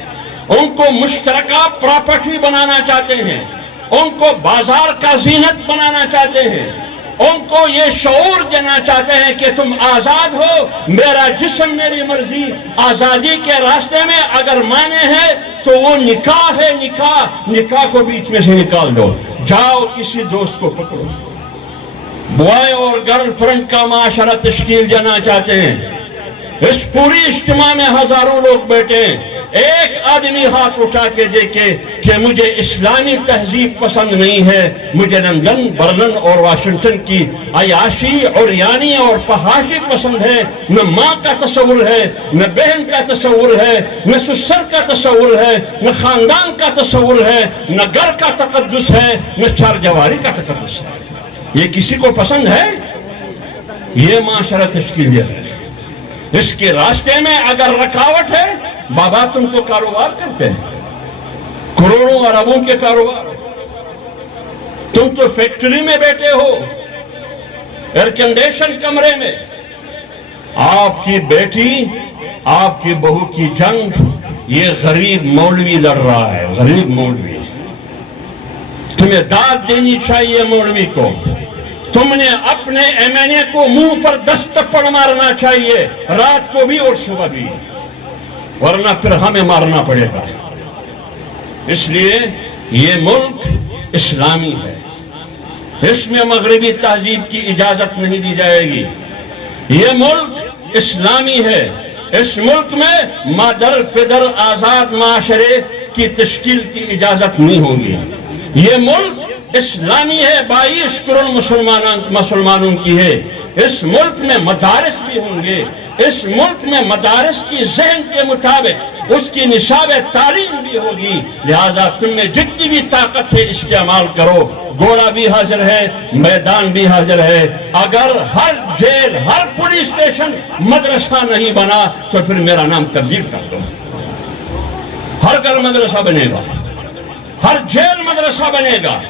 ان کو مشترکہ پراپرٹی بنانا چاہتے ہیں، ان کو بازار کا زینت بنانا چاہتے ہیں، ان کو یہ شعور دینا چاہتے ہیں کہ تم آزاد ہو، میرا جسم میری مرضی۔ آزادی کے راستے میں اگر مانے ہیں تو وہ نکاح ہے، نکاح کو بیچ میں سے نکال دو۔ جاؤ کسی دوست کو پکڑو، بوائے اور گرل فرینڈ کا معاشرہ تشکیل دینا چاہتے ہیں۔ اس پوری اجتماع میں ہزاروں لوگ بیٹھے ہیں، ایک آدمی ہاتھ اٹھا کے دیکھے کہ مجھے اسلامی تہذیب پسند نہیں ہے، مجھے لندن، برلن اور واشنگٹن کی عیاشی اور یعنی اور فحاشی پسند ہے۔ نہ ماں کا تصور ہے، نہ بہن کا تصور ہے، نہ سسر کا تصور ہے، نہ خاندان کا تصور ہے، نہ گھر کا تقدس ہے، نہ چار دیواری کا تقدس ہے۔ یہ کسی کو پسند ہے؟ یہ معاشرہ تشکیل دیا ہے۔ اس کے راستے میں اگر رکاوٹ ہے، بابا تم تو کاروبار کرتے ہیں، کروڑوں اربوں کے کاروبار، تم تو فیکٹری میں بیٹھے ہو، ایئر کنڈیشن کمرے میں۔ آپ کی بیٹی، آپ کی بہو کی جنگ یہ غریب مولوی لڑ رہا ہے، غریب مولوی۔ تمہیں داد دینی چاہیے مولوی کو، تم نے اپنے MNA کو منہ پر 10 تھپڑ مارنا چاہیے، رات کو بھی اور صبح بھی، ورنہ پھر ہمیں مارنا پڑے گا۔ اس لیے یہ ملک اسلامی ہے، اس میں مغربی تہذیب کی اجازت نہیں دی جائے گی۔ یہ ملک اسلامی ہے، اس ملک میں مادر پدر آزاد معاشرے کی تشکیل کی اجازت نہیں ہوگی۔ یہ ملک اسلامی ہے، 22 کروڑ مسلمانوں کی ہے۔ اس ملک میں مدارس بھی ہوں گے، اس ملک میں مدارس کی ذہن کے مطابق اس کی نصاب تعلیم بھی ہوگی۔ لہٰذا تم میں جتنی بھی طاقت ہے استعمال کرو، گھوڑا بھی حاضر ہے، میدان بھی حاضر ہے۔ اگر ہر جیل، ہر پولیس اسٹیشن مدرسہ نہیں بنا تو پھر میرا نام تبدیل کر دو۔ ہر گھر مدرسہ بنے گا، ہر جیل مدرسہ بنے گا،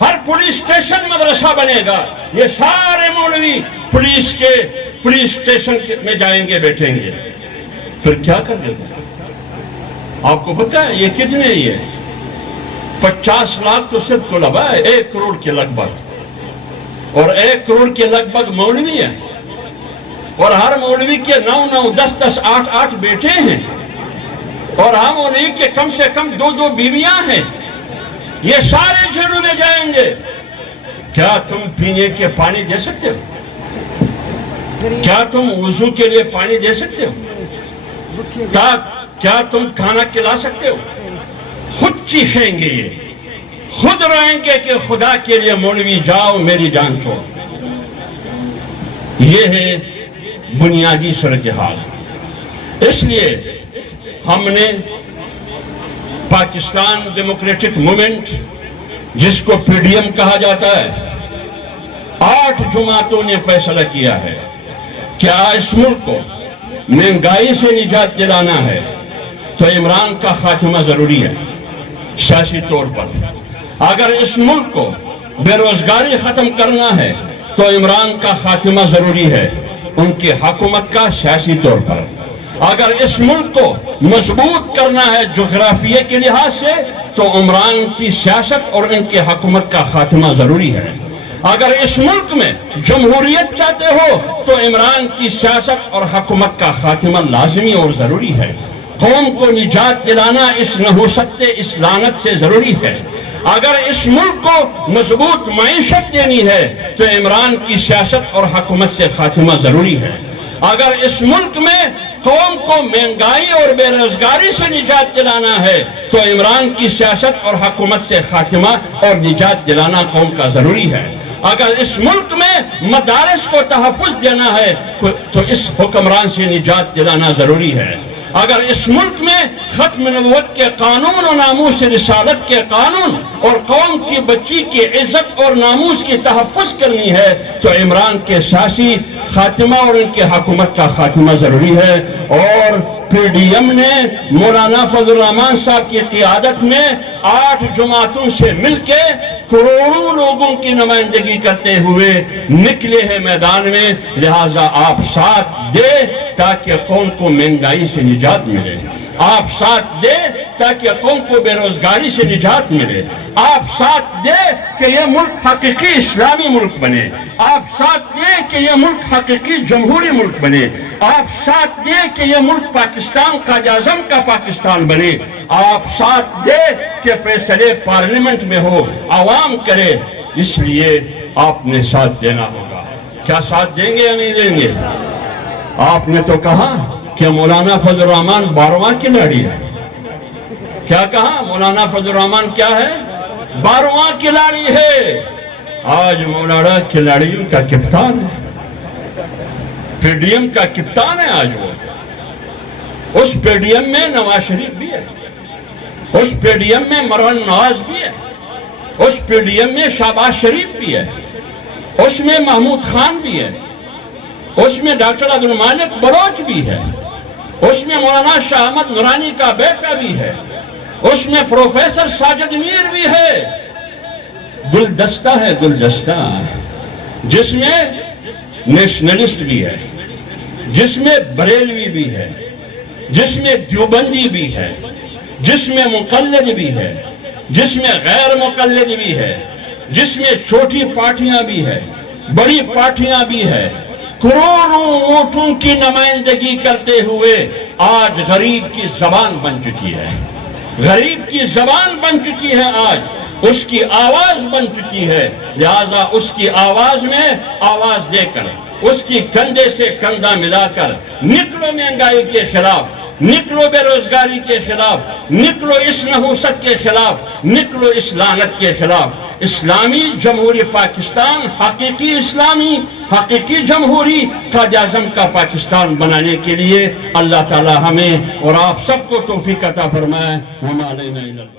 ہر پولیس اسٹیشن مدرسہ بنے گا۔ یہ سارے مولوی پولیس اسٹیشن میں جائیں گے، بیٹھیں گے، پھر کیا کر دیں گے؟ آپ کو پتہ ہے یہ کتنے ہی ہے؟ 50 لاکھ تو صرف طلبہ ہے، 1 کروڑ کے لگ بھگ، اور 1 کروڑ کے لگ بھگ مولوی ہیں، اور ہر مولوی کے 9 10 8 بیٹے ہیں، اور ہم مولوی کے کم سے کم 2 بیویاں ہیں۔ یہ سارے جیلوں میں جائیں گے۔ کیا تم پینے کے پانی دے سکتے ہو؟ کیا تم وضو کے لیے پانی دے سکتے ہو؟ کیا تم کھانا کھلا سکتے ہو؟ خود چیخیں گے، یہ خود روئیں گے کہ خدا کے لیے مولوی جاؤ، میری جان چھوڑ۔ یہ ہے بنیادی صورتحال۔ اس لیے ہم نے پاکستان ڈیموکریٹک موومنٹ، جس کو PDM کہا جاتا ہے، 8 جماعتوں نے فیصلہ کیا ہے کہ اس ملک کو مہنگائی سے نجات دلانا ہے تو عمران کا خاتمہ ضروری ہے سیاسی طور پر۔ اگر اس ملک کو بے روزگاری ختم کرنا ہے تو عمران کا خاتمہ ضروری ہے ان کی حکومت کا سیاسی طور پر۔ اگر اس ملک کو مضبوط کرنا ہے جغرافیے کے لحاظ سے تو عمران کی سیاست اور ان کی حکومت کا خاتمہ ضروری ہے۔ اگر اس ملک میں جمہوریت چاہتے ہو تو عمران کی سیاست اور حکومت کا خاتمہ لازمی اور ضروری ہے. قوم کو نجات دلانا اس نحوست اس لعنت سے ضروری ہے. اگر اس ملک کو مضبوط معیشت دینی ہے تو عمران کی سیاست اور حکومت سے خاتمہ ضروری ہے. اگر اس ملک میں قوم کو مہنگائی اور بے روزگاری سے نجات دلانا ہے تو عمران کی سیاست اور حکومت سے خاتمہ اور نجات دلانا قوم کا ضروری ہے. اگر اس ملک میں مدارس کو تحفظ دینا ہے تو اس حکمران سے نجات دلانا ضروری ہے. اگر اس ملک میں ختم نبوت کے قانون اور ناموس رسالت کے قانون اور قوم کی بچی کی عزت اور ناموس کی تحفظ کرنی ہے تو عمران کے سیاسی خاتمہ اور ان کی حکومت کا خاتمہ ضروری ہے. اور پی ڈی ایم نے مولانا فضل الرحمان صاحب کی قیادت میں 8 جماعتوں سے مل کے کروڑوں لوگوں کی نمائندگی کرتے ہوئے نکلے ہیں میدان میں. لہٰذا آپ ساتھ دے تاکہ قوم کو مہنگائی سے نجات ملے. آپ ساتھ دے تاکہ قوم کو بے روزگاری سے نجات ملے. آپ ساتھ دے کہ یہ ملک حقیقی اسلامی ملک بنے. آپ ساتھ دے کہ یہ ملک حقیقی جمہوری ملک بنے. آپ ساتھ دے کہ یہ ملک پاکستان قائد اعظم کا پاکستان بنے. آپ ساتھ دے کہ فیصلے پارلیمنٹ میں ہو، عوام کرے. اس لیے آپ نے ساتھ دینا ہوگا. کیا ساتھ دیں گے یا نہیں دیں گے؟ آپ نے تو کہا کہ مولانا فضل الرحمان 12واں کھلاڑی ہے. کیا کہا؟ مولانا فضل الرحمان کیا ہے؟ 12واں کھلاڑی ہے. آج مولانا کھلاڑیوں کا کپتان ہے، پی ڈی ایم کا کپتان ہے. آج وہ اس پی ڈی ایم میں نواز شریف بھی ہے، اس پی ڈی ایم میں مروان نواز بھی ہے، اس پی ڈی ایم میں شہباز شریف بھی ہے، اس میں محمود خان بھی ہے، اس میں ڈاکٹر عبد المالک بلوچ بھی ہے، اس میں مولانا شاہ احمد نورانی کا بیٹا بھی ہے، اس میں پروفیسر ساجد میر بھی ہے. گلدستہ ہے، گلدستہ، جس میں نیشنلسٹ بھی ہے، جس میں بریلوی بھی ہے، جس میں دیوبندی بھی ہے، جس میں مقلد بھی ہے، جس میں غیر مقلد بھی ہے، جس میں چھوٹی پارٹیاں بھی ہے، بڑی پارٹیاں بھی ہے. کروڑوں ووٹوں کی نمائندگی کرتے ہوئے آج غریب کی زبان بن چکی ہے. غریب کی زبان بن چکی ہے، آج اس کی آواز بن چکی ہے. لہذا اس کی آواز میں آواز دے کر، اس کی کندھے سے کندھا ملا کر نکلو مہنگائی کے خلاف، نکلو بے روزگاری کے خلاف، نکلو اس نحوست کے خلاف، نکلو اس لعنت کے خلاف. اسلامی جمہوری پاکستان، حقیقی اسلامی، حقیقی جمہوری قائد اعظم کا پاکستان بنانے کے لیے اللہ تعالی ہمیں اور آپ سب کو توفیق عطا فرمائے. وما علینا الا البلاغ.